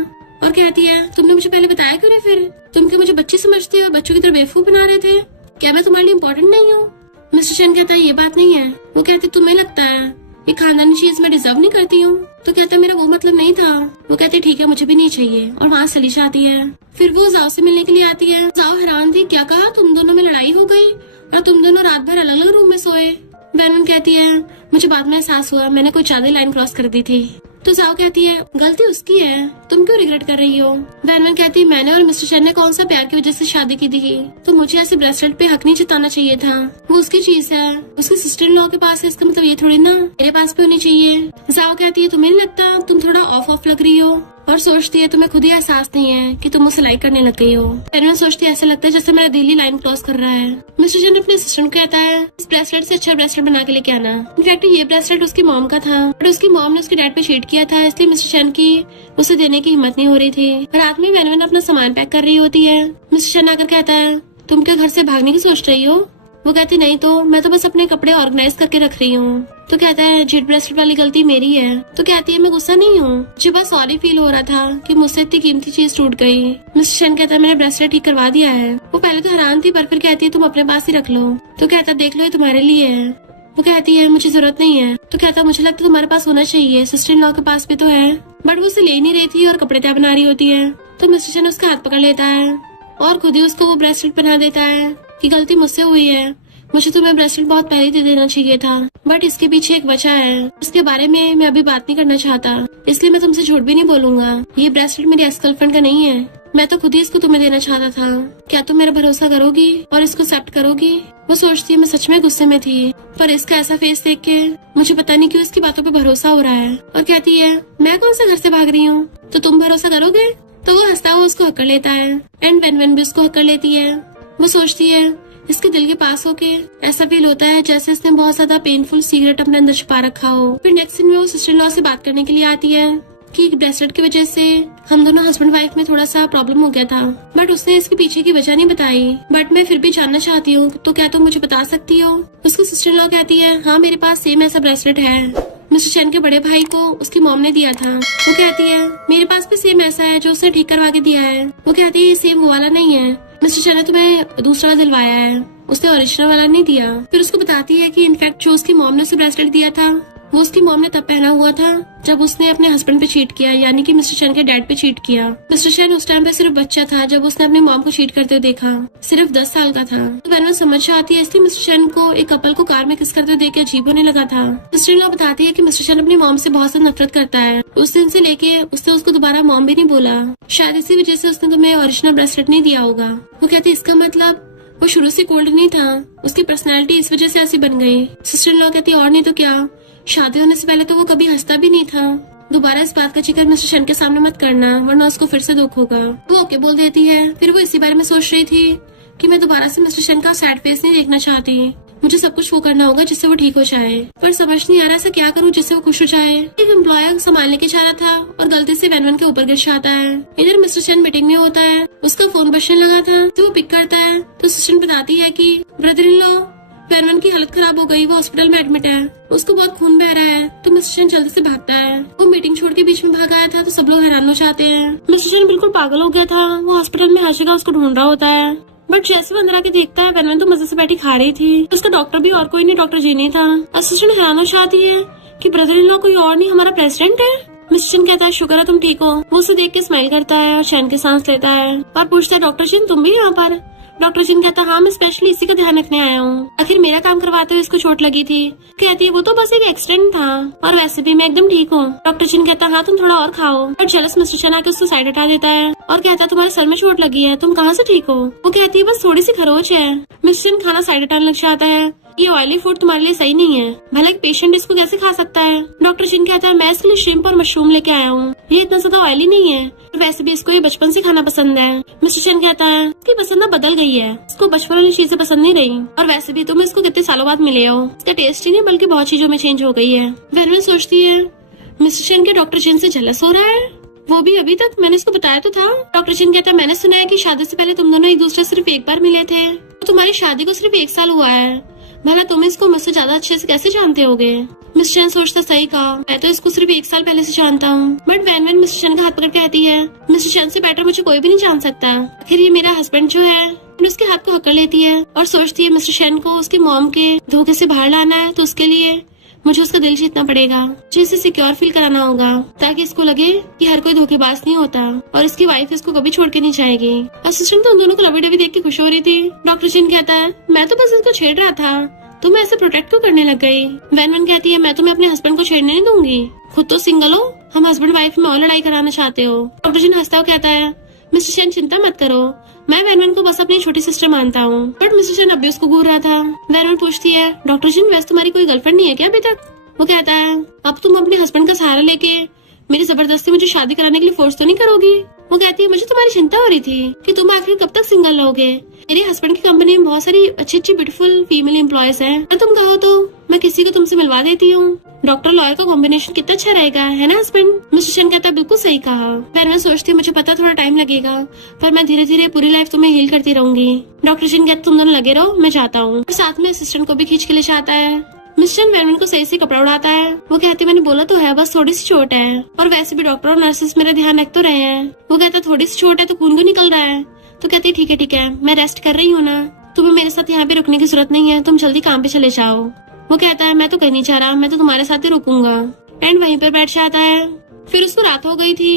और कहती है तुमने मुझे पहले बताया क्यों नहीं? फिर तुम क्या मुझे बच्ची समझते हो, बच्चों की तरह बेवकूफ बना रहे थे? क्या मैं तुम्हारे लिए इम्पोर्टेंट नहीं हूँ? मिस्टर शन कहता है ये बात नहीं है। वो कहते तुम्हें लगता है ये खानदानी चीज मैं डिजर्व नहीं करती हूँ? तो कहता मेरा वो मतलब नहीं था। वो कहते ठीक है मुझे भी नहीं चाहिए, और वहाँ चली जाती है। फिर वो जाओ से मिलने के लिए आती है। जाओ हैरान थी, क्या कहा तुम दोनों में लड़ाई हो गई और तुम दोनों रात भर अलग अलग रूम में सोए? वैनवन कहती है मुझे बाद में एहसास हुआ मैंने कोई ज्यादा लाइन क्रॉस कर दी थी। तो जाओ कहती है गलती उसकी है, तुम क्यों रिग्रेट कर रही हो? वैनवन कहती है मैंने और मिस्टर शन ने कौन सा प्यार की वजह से शादी की थी, तो मुझे ऐसे ब्रेसलेट पे हक नहीं जताना चाहिए था। वो उसकी चीज है, उसकी सिस्टर इन लॉ के पास है, इसका मतलब ये थोड़ी ना मेरे पास भी होनी चाहिए। जाओ कहती है तुम्हें नहीं लगता तुम थोड़ा ऑफ लग रही हो? और सोचती है तुम्हें खुद ही एहसास नहीं है कि तुम उसे लाइक करने लग गई हो। वैनवन सोचती है ऐसा लगता है जैसे मेरा दिल ही लाइन क्रॉस कर रहा है। मिस्टर शन अपने असिस्टेंट को कहता है इस ब्रेसलेट से अच्छा ब्रेसलेट बना के लेके आना। इनफैक्ट ये ब्रेसलेट उसकी मॉम का था, बट उसकी मॉम ने उसके डैड पे चीट किया था, इसलिए मिस्टर शन की उसे देने की हिम्मत नहीं हो रही थी। रात में वैनवन अपना सामान पैक कर रही होती है। मिस्टर शन आकर कहता है तुम क्या घर से भागने की सोच रही हो? वो कहती नहीं तो मैं तो बस अपने कपड़े ऑर्गेनाइज करके रख रही हूँ। तो कहता है जेड ब्रेसलेट वाली गलती मेरी है। तो कहती है मैं गुस्सा नहीं हूँ, मुझे बस सॉरी फील हो रहा था कि मुझसे इतनी कीमती चीज टूट गई। मिस्टर शन कहता है मैंने ब्रेसलेट ठीक करवा दिया है। वो पहले तो हैरान थी पर फिर कहती है तुम अपने पास ही रख लो। तो कहता देख लो ये तुम्हारे लिए है। वो कहती है मुझे जरूरत नहीं है। तो कहता है मुझे लगता है तुम्हारे पास होना चाहिए, सिस्टर इन लॉ के पास भी तो है। बट वो उसे ले नहीं रही थी और कपड़े तय बना रही होती है। तो मिस्टर चैन उसका हाथ पकड़ लेता है और खुद ही उसको वो ब्रेसलेट पहना देता है कि गलती मुझसे हुई है, मुझे तुम्हें ब्रेसलेट बहुत पहले दे देना चाहिए था। बट इसके पीछे एक वजह है, उसके बारे में मैं अभी बात नहीं करना चाहता, इसलिए मैं तुमसे झूठ भी नहीं बोलूंगा। ये ब्रेसलेट मेरी एक्स गर्लफ्रेंड का नहीं है, मैं तो खुद ही इसको तुम्हें देना चाहता था। क्या तुम मेरा भरोसा करोगी और इसको एक्सेप्ट करोगी? वो सोचती है मैं सच में गुस्से में थी, पर इसका ऐसा फेस देख के मुझे पता नहीं क्यों इसकी बातों पे भरोसा हो रहा है। और कहती है मैं कौन से घर से भाग रही हूँ, तो तुम भरोसा करोगे? तो वो हंसता हुआ उसको हक कर लेता है एंड वेन भी उसको हक कर लेती है। वो सोचती है इसके दिल के पास होके ऐसा फील होता है जैसे इसने बहुत ज्यादा पेनफुल सिगरेट अपने अंदर छुपा रखा हो। फिर नेक्स्ट सीन में वो सिस्टर इन लॉ से बात करने के लिए आती है कि ब्रेसलेट की वजह से हम दोनों हस्बैंड वाइफ में थोड़ा सा प्रॉब्लम हो गया था, बट उसने इसके पीछे की वजह नहीं बताई। बट मैं फिर भी जानना चाहती हूँ, तो क्या तुम मुझे बता सकती हो? उसकी सिस्टर इन लॉ कहती है हाँ मेरे पास सेम ऐसा ब्रेसलेट है, मिस्टर चैन के बड़े भाई को उसकी मॉम ने दिया था। वो कहती है मेरे पास भी सेम ऐसा है जो उसने ठीक करवा के दिया है। वो कहती है ये सेम वो वाला नहीं है, मिस्टर चैन ने तुम्हें दूसरा वाला दिलवाया है, उसने ओरिजिनल वाला नहीं दिया। फिर उसको बताती है कि इनफैक्ट जो उसकी मॉम ने उसे ब्रेसलेट दिया था वो उसकी मॉम ने तब पहना हुआ था जब उसने अपने हस्बैंड पे चीट किया, यानी कि मिस्टर चैन के डैड पे चीट किया। मिस्टर चैन उस टाइम पे सिर्फ बच्चा था जब उसने अपनी मॉम को चीट करते हुए देखा, सिर्फ 10 साल का था। तो वैन समझ आती है, इसलिए मिस्टर चैन को एक कपल को कार में किस करते हुए देख के अजीब होने लगा था। सिस्टर इन लॉ बताती है कि मिस्टर चैन अपनी मॉम से बहुत ज्यादा नफरत करता है, उस दिन से लेके उसने उसको दोबारा मॉम भी नहीं बोला, शायद इसी वजह से उसने तुम्हें ओरिजिनल ब्रेसलेट नहीं दिया होगा। वो कहती है इसका मतलब वो शुरू से कोल्ड नहीं था, उसकी पर्सनैलिटी इस वजह से ऐसी बन गई। सिस्टर इन लॉ कहती है और नहीं तो क्या, शादी होने से पहले तो वो कभी हंसता भी नहीं था। दोबारा इस बात का जिक्र मिस्टर चैन के सामने मत करना वरना उसको फिर से दुख होगा। वो ओके बोल देती है। फिर वो इसी बारे में सोच रही थी कि मैं दोबारा से मिस्टर चैन का सैड फेस नहीं देखना चाहती, मुझे सब कुछ वो करना होगा जिससे वो ठीक हो जाए। पर समझ नहीं आ रहा ऐसा क्या करूँ जिससे वो खुश हो जाए। एक एम्प्लॉय संभालने के चाह रहा था और गलती से वैन के ऊपर गिर जाता है। इधर मिस्टर चैन मीटिंग में होता है, उसका फोन बजने लगा था तो वो पिक करता है तो सिस्टर बताती है कि ब्रदर इन लॉ वैन की हालत खराब हो गई, वो हॉस्पिटल में एडमिट है, उसको बहुत खून बह रहा है। तो मिस्टर चैन जल्दी से भागता है। वो मीटिंग छोड़ के बीच में भाग आया था तो सब लोग हैरान हो जाते हैं। मिस्टर चैन बिल्कुल पागल हो गया था, वो हॉस्पिटल में हर जगह उसको ढूंढ रहा होता है। बट जैसे वो अंदर आके देखता है वैन तो मजे से बैठी खा रही थी, उसका डॉक्टर भी और कोई नहीं, डॉक्टर जीनी था। असिस्टेंट हैरान हो जाती है कि ब्रदर इन लॉ कोई और नहीं हमारा प्रेसिडेंट है। मिस्टर चैन कहता है शुक्र है तुम ठीक हो। वो उसे देख के स्माइल करता है और चैन के सांस लेता है और पूछता है डॉक्टर चैन तुम भी यहाँ पर? डॉक्टर जिन कहता हाँ मैं स्पेशली इसी का ध्यान रखने आया हूँ, आखिर मेरा काम करवाते हुए इसको चोट लगी थी। कहती है वो तो बस एक एक्सीडेंट था और वैसे भी मैं एकदम ठीक हूँ। डॉक्टर जिन कहता हाँ तुम थोड़ा और खाओ, बट जेलस मिस्टर चैन आके उससे साइड हटा देता है और कहता है तुम्हारे सर में चोट लगी है, तुम कहाँ से ठीक हो? वो कहती है बस थोड़ी सी खरोच है। मिस्टर चैन खाना साइड हटाने लग जाता है, ये ऑयली फूड तुम्हारे लिए सही नहीं है, भला एक पेशेंट इसको कैसे खा सकता है? डॉक्टर जिन कहता है मैं इसके लिए श्रिम्प और मशरूम लेके आया हूँ, ये इतना ज्यादा ऑयली नहीं है, वैसे भी इसको ये बचपन से खाना पसंद है। मिस्टर चैन कहता है इसकी पसंद बदल गई है, इसको बचपन वाली चीजें पसंद नहीं रही, और वैसे भी तुम इसको कितने सालों बाद मिले हो, इसका टेस्ट ही नहीं बल्कि बहुत चीजों में चेंज हो गई है। वैन सोचती है मिस्टर चैन के डॉक्टर जिन से जलस हो रहा है, वो भी अभी तक मैंने इसको बताया तो था। डॉक्टर जिन कहता है मैंने सुना है कि शादी से पहले तुम दोनों एक दूसरे सिर्फ एक बार मिले थे, तो तुम्हारी शादी को सिर्फ 1 साल हुआ है, भला तुम इसको मुझसे ज्यादा अच्छे से कैसे जानते होगे? मिस्टर चैन सोचता सही कहा, मैं तो इसको सिर्फ 1 साल पहले से जानता हूँ। बट वैन मिस्टर चैन का हाथ पकड़ कहती है मिस्टर चैन से बेटर मुझे कोई भी नहीं जान सकता, आखिर ये मेरा हस्बैंड जो है। उसके हाथ को हकड़ लेती है और सोचती है मिस्टर चैन को उसके मॉम के धोखे से बाहर लाना है, तो उसके लिए मुझे उसका दिल जीतना पड़ेगा, मुझे इसे सिक्योर फील कराना होगा ताकि इसको लगे कि हर कोई धोखेबाज नहीं होता और इसकी वाइफ इसको कभी छोड़ के नहीं जाएगी। असिस्टेंट तो उन दोनों को लवी डवी देख के खुश हो रही थी। डॉक्टर जिन कहता है मैं तो बस इसको छेड़ रहा था, तुम ऐसे प्रोटेक्ट क्यों करने लग गई? वैन कहती है मैं तुम्हें अपने हस्बैंड को छेड़ने नहीं दूंगी, खुद तो सिंगल हो, हम हस्बैंड वाइफ में और लड़ाई कराना चाहते हो। डॉक्टर जिन हंसता हुआ कहता है मिस्टर चैन चिंता मत करो, मैं वैन को बस अपनी छोटी सिस्टर मानता हूँ। बट मिस्टर चैन अभी उसको घूर रहा था। वैन पूछती है डॉक्टर जिन वैसे तुम्हारी कोई गर्लफ्रेंड नहीं है क्या अभी तक? वो कहता है अब तुम अपने हस्बैंड का सहारा लेके मेरी जबरदस्ती मुझे शादी कराने के लिए फोर्स तो नहीं करोगी? वो कहती है मुझे तुम्हारी चिंता हो रही थी कि तुम आखिर कब तक सिंगल रहोगे, मेरे हस्बैंड की कंपनी में बहुत सारी अच्छी अच्छी ब्यूटीफुल फीमेल एम्प्लॉयज हैं, अगर तुम कहो तो मैं किसी को तुमसे मिलवा देती हूँ। डॉक्टर लॉयर का कॉम्बिनेशन कितना अच्छा रहेगा, है ना हस्बैंड? मिस्टर चैन कहता है बिल्कुल सही कहा। मैं सोचती हूँ मुझे पता थोड़ा टाइम लगेगा, पर मैं धीरे धीरे पूरी लाइफ तुम्हें हील करती रहूंगी। डॉक्टर चैन कहता तुम दोनों लगे रहो, मैं जाता हूँ। साथ में असिस्टेंट को भी खींच के ले जाता है। मिस्टर वैन को सही से कपड़ा उड़ाता है। वो कहती मैंने बोला तो है बस थोड़ी सी चोट है, और वैसे भी डॉक्टर और नर्सेस मेरा ध्यान रख तो रहे हैं। वो कहता थोड़ी सी चोट है तो खून क्यों निकल रहा है? तो कहती ठीक है मैं रेस्ट कर रही हूँ ना, तुम्हें मेरे साथ यहाँ पे रुकने की जरूरत नहीं है, तुम जल्दी काम पे चले जाओ। वो कहता है मैं तो कहीं नहीं चाह रहा, मैं तो तुम्हारे साथ ही रुकूंगा। एंड वहीं पर बैठ जाता है। फिर उसको रात हो गई थी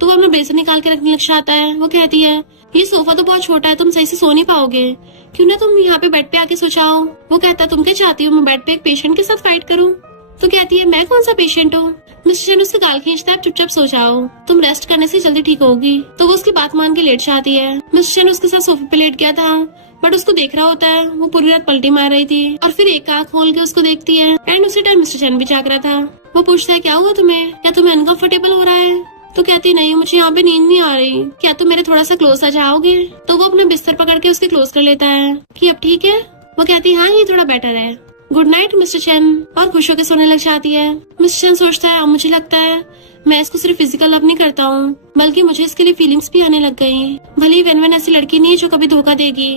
तो वो अपना ब्लेजर निकाल के रखने लग जाता है। वो कहती है ये सोफा तो बहुत छोटा है, तुम सही से सो नहीं पाओगे, क्यों ना तुम यहाँ पे बेड पे आके सो जाओ। वो कहता है तुम क्या चाहती हो, मैं बेड पे एक पेशेंट के साथ फाइट करूँ? तो कहती है मैं कौन सा पेशेंट हूँ। मिस्टर चैन उसके गाल खींचता है, चुपचाप सो जाओ, तुम रेस्ट करने से जल्दी ठीक होगी। तो वो उसकी बात मान के लेट जाती है। मिस्टर चैन उसके साथ सोफे पे लेट गया था, बट उसको देख रहा होता है। वो पूरी रात पलटी मार रही थी और फिर एक आंख खोल के उसको देखती है। एंड उसी टाइम मिस्टर चैन भी जाग रहा था। वो पूछता है क्या हुआ तुम्हें, क्या तुम्हें अनकंफर्टेबल हो रहा है? तो कहती नहीं, मुझे यहाँ पे नींद नहीं आ रही, क्या तुम मेरे थोड़ा सा क्लोज आ जाओगे? तो वो अपना बिस्तर पकड़ के उसके क्लोज कर लेता है कि अब ठीक है। वो कहती है हाँ ये थोड़ा बेटर है, गुड नाइट मिस्टर चैन, और खुश होकर सोने लग जाती है। मिस्टर चैन सोचता है अब मुझे लगता है मैं इसको सिर्फ फिजिकल लव नहीं करता हूँ, बल्कि मुझे इसके लिए फीलिंग्स भी आने लग गई। भले ही वेन ऐसी लड़की नहीं है जो कभी धोखा देगी,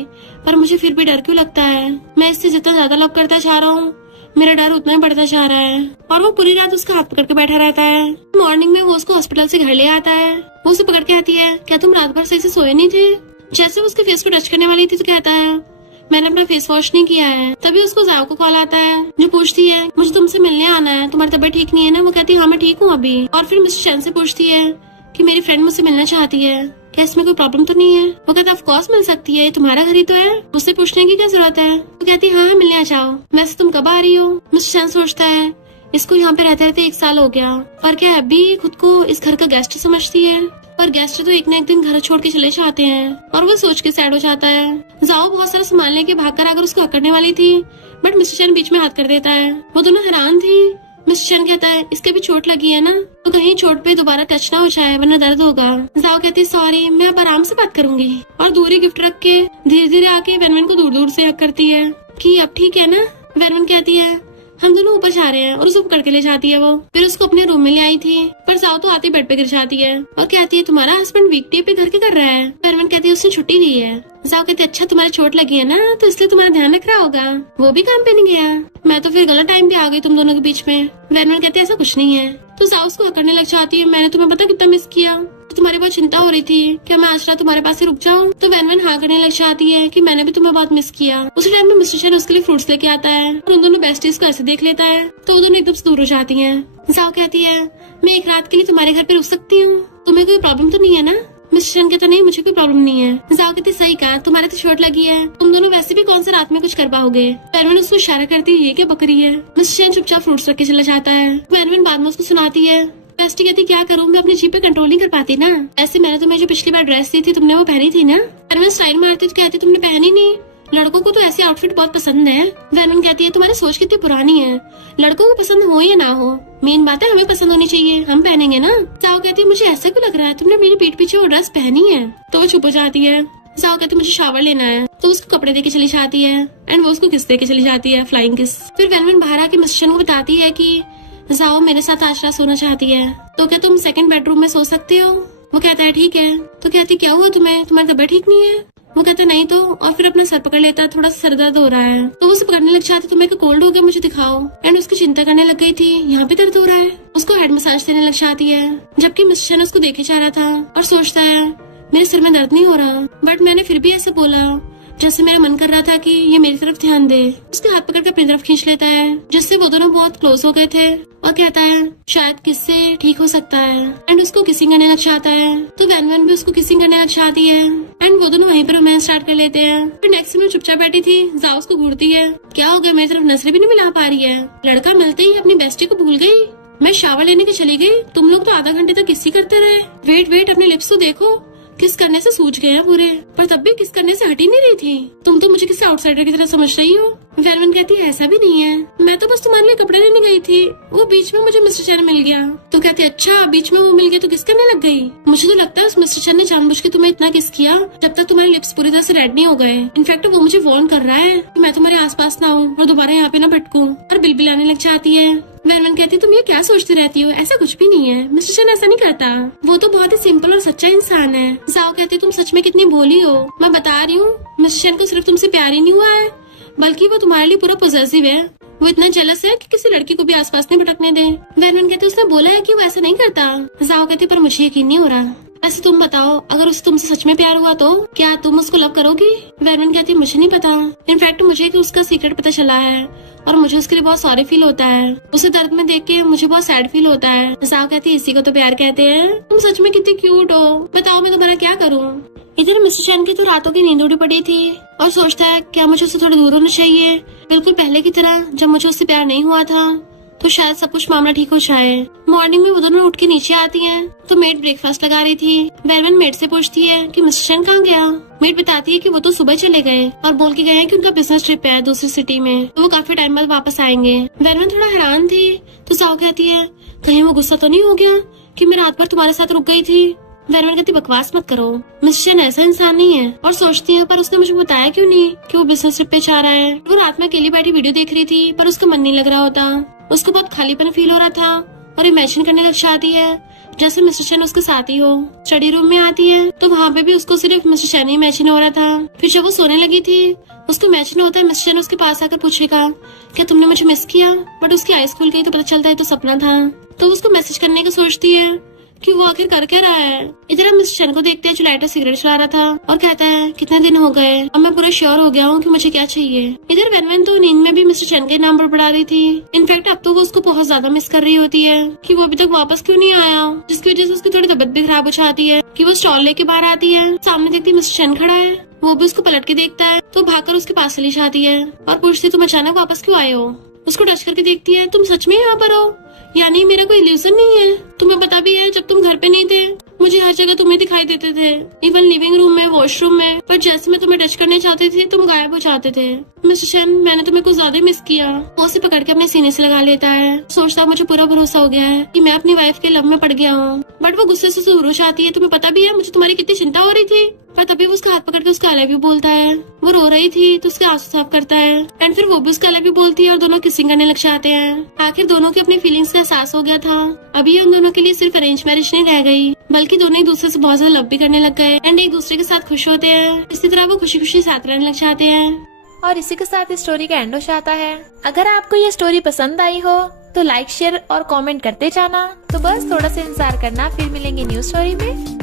पर मुझे फिर भी डर क्यों लगता है। मैं इससे जितना ज्यादा लव करता जा रहा हूँ, मेरा डर उतना ही बढ़ता जा रहा है। और वो पूरी रात उसका हाथ पकड़ के बैठा रहता है। मॉर्निंग में वो उसको हॉस्पिटल से घर ले आता है। वो उसे पकड़ के आती है, क्या तुम रात भर सही से सोए नहीं थे? जैसे वो उसके फेस को टच करने वाली थी तो कहता है मैंने अपना फेस वॉश नहीं किया है। तभी उसको जाओ को कॉल आता है जो पूछती है मुझे तुमसे मिलने आना है, तुम्हारी तबीयत ठीक नहीं है ना? वो कहती है हाँ मैं ठीक हूँ अभी। और फिर मिस्टर चैन से पूछती है कि मेरी फ्रेंड मुझसे मिलना चाहती है, क्या इसमें कोई प्रॉब्लम तो नहीं है? वो कहता है ऑफ कोर्स मिल सकती है, ये तुम्हारा घर ही तो है, उससे पूछने की क्या जरूरत है? वो कहती है हाँ मिलने आ जाओ। वैसे तुम कब आ रही हो? मिस्टर चैन सोचता है इसको यहाँ पे रहते रहते 1 साल हो गया, पर क्या अभी खुद को इस घर का गेस्ट समझती है? पर गेस्ट तो एक न एक दिन घर छोड़ के चले जाते हैं। और वो सोच के सैड हो जाता है। जाओ बहुत सारा सामान लेके भागकर आकर उसको अकड़ने वाली थी, बट मिस्टर चैन बीच में हाथ कर देता है। वो दोनों हैरान थी। मिस्टर चैन कहता है इसके भी चोट लगी है ना, तो कहीं चोट पे दोबारा टच ना हो जाए वरना दर्द होगा। जाओ कहती है सॉरी, मैं अब आराम से बात करूंगी, और दूरी गिफ्ट रख के धीरे धीरे आके वेनवेन को दूर दूर से हक करती है कि अब ठीक है ना। वेनवेन कहती है हम दोनों ऊपर जा रहे हैं, और उसे पकड़ के ले जाती है। वो फिर उसको अपने रूम में ले आई थी, पर जाओ तो आती बेड पे गिर जाती है और कहती है तुम्हारा हस्बैंड वीकडे पे घर के कर रहा है। वेनवेन कहती है उसने छुट्टी दी है। जाओ कहती है अच्छा तुम्हारी चोट लगी है ना, तो इसलिए तुम्हारा ध्यान रख रहा होगा, वो भी काम पे नहीं गया। मैं तो फिर गलत टाइम पे आ गई तुम दोनों के बीच में। वेनवेन कहती है ऐसा कुछ नहीं है। तो जाओ उसको अकड़ने लग जाती है, मैंने तुम्हें पता कितना मिस किया, तुम्हारी बहुत चिंता हो रही थी, क्या मैं आज रात तुम्हारे पास ही रुक जाऊं? तो वेनवेन हाँ करने लग जाती है कि मैंने भी तुम्हें बहुत मिस किया। उसी टाइम में मिस्टर चैन उसके लिए फ्रूट्स लेके आता है और उन दोनों बेस्टीज को ऐसे देख लेता है तो वो दोनों एकदम से दूर हो जाती हैं। जाओ कहती है मैं एक रात के लिए तुम्हारे घर पे रुक सकती हूँ, तुम्हें कोई प्रॉब्लम तो नहीं है ना? मिस्टर चैन कहता नहीं मुझे कोई प्रॉब्लम नहीं है। जाओ कहती सही कहा, तुम्हारे तो चोट लगी है, तुम दोनों वैसे भी कौन सा रात में कुछ कर पाओगे। वेनवेन उसको इशारा करती है ये क्या बकरी है। मिस्टर चैन चुपचाप फ्रूट्स रख के चला जाता है। वेनवेन बाद में उसको सुनाती है बेस्टी कहती क्या करूँ, मैं अपनी जीप पे कंट्रोल नहीं कर पाती ना। ऐसे मैंने तुम्हें जो पिछली बार ड्रेस दी थी तुमने वो पहनी थी ना। वेनवेन स्टाइल मारती तो कहती तुमने पहनी नहीं, लड़कों को तो ऐसी आउटफिट बहुत पसंद है। वेनवेन कहती है तुम्हारी सोच कितनी पुरानी है, लड़कों को पसंद हो या ना हो, मेन बात है हमें पसंद होनी चाहिए, हम पहनेंगे ना। जाओ कहती है मुझे ऐसा क्यों लग रहा है तुमने मेरी पीठ पीछे वो ड्रेस पहनी है। तो वो चुप हो जाती है। जाओ कहती मुझे शावर लेना है, तो उसको कपड़े देके चली जाती है एंड वो उसको किस देके चली जाती है, फ्लाइंग किस। फिर वेनवेन बाहर आके मिस्टर चैन को बताती है कि जाओ मेरे साथ आज रात सोना चाहती है, तो क्या तुम सेकंड बेडरूम में सो सकती हो? वो कहता है ठीक है। तो कहती क्या हुआ तुम्हें, तुम्हारी तबीयत ठीक नहीं है? वो कहता नहीं तो, और फिर अपना सर पकड़ लेता है, थोड़ा सा सर दर्द हो रहा है। तो वो उसे पकड़ने लग जाती तुम्हें कोल्ड हो गया मुझे दिखाओ। एंड उसकी चिंता करने लग गई थी यहाँ पे दर्द हो रहा है, उसको हेड मसाज देने लग जाती है। जबकि मिस्टर चैन उसको देखे जा रहा था और सोचता है मेरे सिर में दर्द नहीं हो रहा, बट मैंने फिर भी ऐसे बोला जैसे मेरा मन कर रहा था कि ये मेरी तरफ ध्यान दे। उसके हाथ पकड़ के अपनी तरफ खींच लेता है, जिससे वो दोनों बहुत क्लोज हो गए थे, और कहता है शायद किससे ठीक हो सकता है। एंड उसको किसिंग करने लग जाता है, तो वेनवेन भी उसको किसिंग करने लग जाती है एंड वो दोनों वहीं पर रोमांस स्टार्ट कर लेते हैं। फिर नेक्स्ट में चुपचाप बैठी थी, जाओ उसको घूरती है क्या हो गया, मेरी तरफ नजरें भी नहीं मिला पा रही है, लड़का मिलते ही अपनी बेस्टी को भूल गई, मैं शावर लेने के चली गई, तुम लोग तो आधा घंटे तक किसी करते रहे। वेट वेट अपने लिप्स तो देखो, किस करने से सूझ गए हैं पूरे, पर तब भी किस करने से हटी नहीं रही थी, तुम तो मुझे किसी आउटसाइडर की तरह समझ रही हो। वेनवेन कहती है ऐसा भी नहीं है, मैं तो बस तुम्हारे लिए कपड़े लेने गई थी, वो बीच में मुझे मिस्टर चैन मिल गया। तो कहती है अच्छा बीच में वो मिल गया तो किस करने लग गई? मुझे तो लगता है उस मिस्टर चैन ने जानबूझ के तुम्हें इतना किस किया जब तक तुम्हारे लिप्स पूरी तरह से रेड नहीं हो गए। इनफैक्ट वो मुझे वार्न कर रहा है कि मैं तुम्हारे आसपास ना हूँ और दोबारा यहाँ पे ना भटकूं, और बिलबिलाने लग जाती है। वेनवेन कहती है तुम ये क्या सोचती रहती हो, ऐसा कुछ भी नहीं है, मिस्टर चैन ऐसा नहीं करता, वो तो बहुत ही सिंपल और सच्चा इंसान है। जाओ कहती है तुम सच में कितनी भोली हो, मैं बता रही हूँ मिस्टर चैन को सिर्फ तुमसे प्यार ही नहीं हुआ है, बल्कि वो तुम्हारे लिए पूरा पॉसेसिव है, वो इतना जेलस है कि किसी लड़की को भी आसपास नहीं भटकने दे। वेनवेन कहती है उसने बोला है कि वो ऐसा नहीं करता। जाओ कहती पर मुझे यकीन नहीं हो रहा। वैसे तुम बताओ, अगर उसे तुमसे सच में प्यार हुआ तो क्या तुम उसको लव करोगी? वेरवन कहती है मुझे नहीं पता, इनफैक्ट मुझे कि उसका सीक्रेट पता चला है और मुझे उसके लिए बहुत सॉरी फील होता है। उसे दर्द में देख के मुझे बहुत सैड फील होता है। साव कहती है इसी को तो प्यार कहते हैं। तुम सच में कितनी क्यूट हो, बताओ मैं तुम्हारा क्या करूँ? इधर मिस्टर चैन की तो रातों की नींद उड़ी पड़ी थी और सोचता है क्या मुझे उससे थोड़ा दूर होना चाहिए, बिल्कुल पहले की तरह जब मुझे उससे प्यार नहीं हुआ था, तो शायद सब कुछ मामला ठीक हो जाए। मॉर्निंग में वो दोनों उठ के नीचे आती हैं, तो मेड ब्रेकफास्ट लगा रही थी। वेरवन मेड से पूछती है कि मिस्टर चैन कहाँ गया? मेड बताती है कि वो तो सुबह चले गए और बोल के गए हैं कि उनका बिजनेस ट्रिप है दूसरी सिटी में, तो वो काफी टाइम बाद वापस आएंगे। वेरवन थोड़ा हैरान थी, तो साव कहती है कहीं वो गुस्सा तो नहीं हो गया कि मैं रात भर तुम्हारे साथ रुक गई थी? वेरवन कहती बकवास मत करो, मिस्टर चैन ऐसा इंसान नहीं है। और सोचती है पर उसने मुझे बताया क्यों नहीं कि वो बिजनेस ट्रिप पे जा रहा है। वो रात में अकेली बैठी वीडियो देख रही थी पर उसका मन नहीं लग रहा होता। उसको बहुत खालीपन फील हो रहा था और इमेजिन करने लग जाती है जैसे मिस्टर चैन उसके साथ ही हो। स्टडी रूम में आती है तो वहाँ पे भी उसको सिर्फ मिस्टर चैन ही इमेजिन हो रहा था। फिर जब वो सोने लगी थी उसको इमेजिन होता है मिस्टर चैन उसके पास आकर पूछेगा क्या तुमने मुझे मिस किया, बट उसकी आईज खुल गई तो पता चलता है तो सपना था। तो उसको मैसेज करने की सोचती है कि वो आखिर कर क्या रहा है। इधर हम मिस्टर चैन को देखते हैं जो लाइटर सिगरेट चला रहा था और कहता है कितने दिन हो गए, अब मैं पूरा श्योर हो गया हूँ कि मुझे क्या चाहिए। इधर वेनवेन तो नींद में भी मिस्टर चैन के नाम बड़बड़ा रही थी। इनफैक्ट अब तो वो उसको बहुत ज्यादा मिस कर रही होती है कि वो अभी तक वापस क्यों नहीं आया, जिसकी वजह से उसकी थोड़ी तबीयत भी खराब हो जाती है। कि वो स्टॉल लेके बाहर आती है, सामने देखती मिस्टर चैन खड़ा है, वो भी उसको पलट के देखता है तो भागकर उसके पास चली जाती है और पूछती तुम अचानक वापस क्यों आए हो। उसको टच करके देखती है तुम सच में यहाँ पर हो, यानी मेरा कोई इल्यूजन नहीं है। तुम्हें पता भी है जब तुम घर पे नहीं थे मुझे हर जगह तुम्हें दिखाई देते थे, इवन लिविंग रूम में, वॉशरूम में, पर जैसे मैं तुम्हें टच करने चाहती थी तुम गायब हो जाते थे। मिस्टर चैन मैंने तुम्हें कुछ ज्यादा मिस किया। वो उसे पकड़ के अपने सीने से लगा लेता है, सोचता मुझे पूरा भरोसा हो गया है कि मैं अपनी वाइफ के लव में पड़ गया हूँ। बट वो गुस्से से दूर हो जाती है। तुम्हें पता भी है मुझे तुम्हारी कितनी चिंता हो रही थी। पर तभी वो उसका हाथ पकड़ के उसका आई लव यू बोलता है। वो रो रही थी तो उसके आंसू साफ करता है एंड फिर वो भी उसका आई लव यू बोलती है और दोनों किसिंग करने लग जाते हैं। आखिर दोनों की अपनी फीलिंग्स का एहसास हो गया था। अभी उन दोनों के लिए सिर्फ अरेंज मैरिज नहीं रह गई, बल्कि दोनों एक दूसरे से बहुत ज्यादा लव भी करने लग गए एंड एक दूसरे के साथ खुश होते हैं। इसी तरह वो खुशी खुशी साथ रहने लग जाते हैं। और इसी के साथ इस स्टोरी का एंड हो जाता है। अगर आपको ये स्टोरी पसंद आई हो तो लाइक, शेयर और कमेंट करते जाना। तो बस थोड़ा सा इंतजार करना, फिर मिलेंगे न्यू स्टोरी में।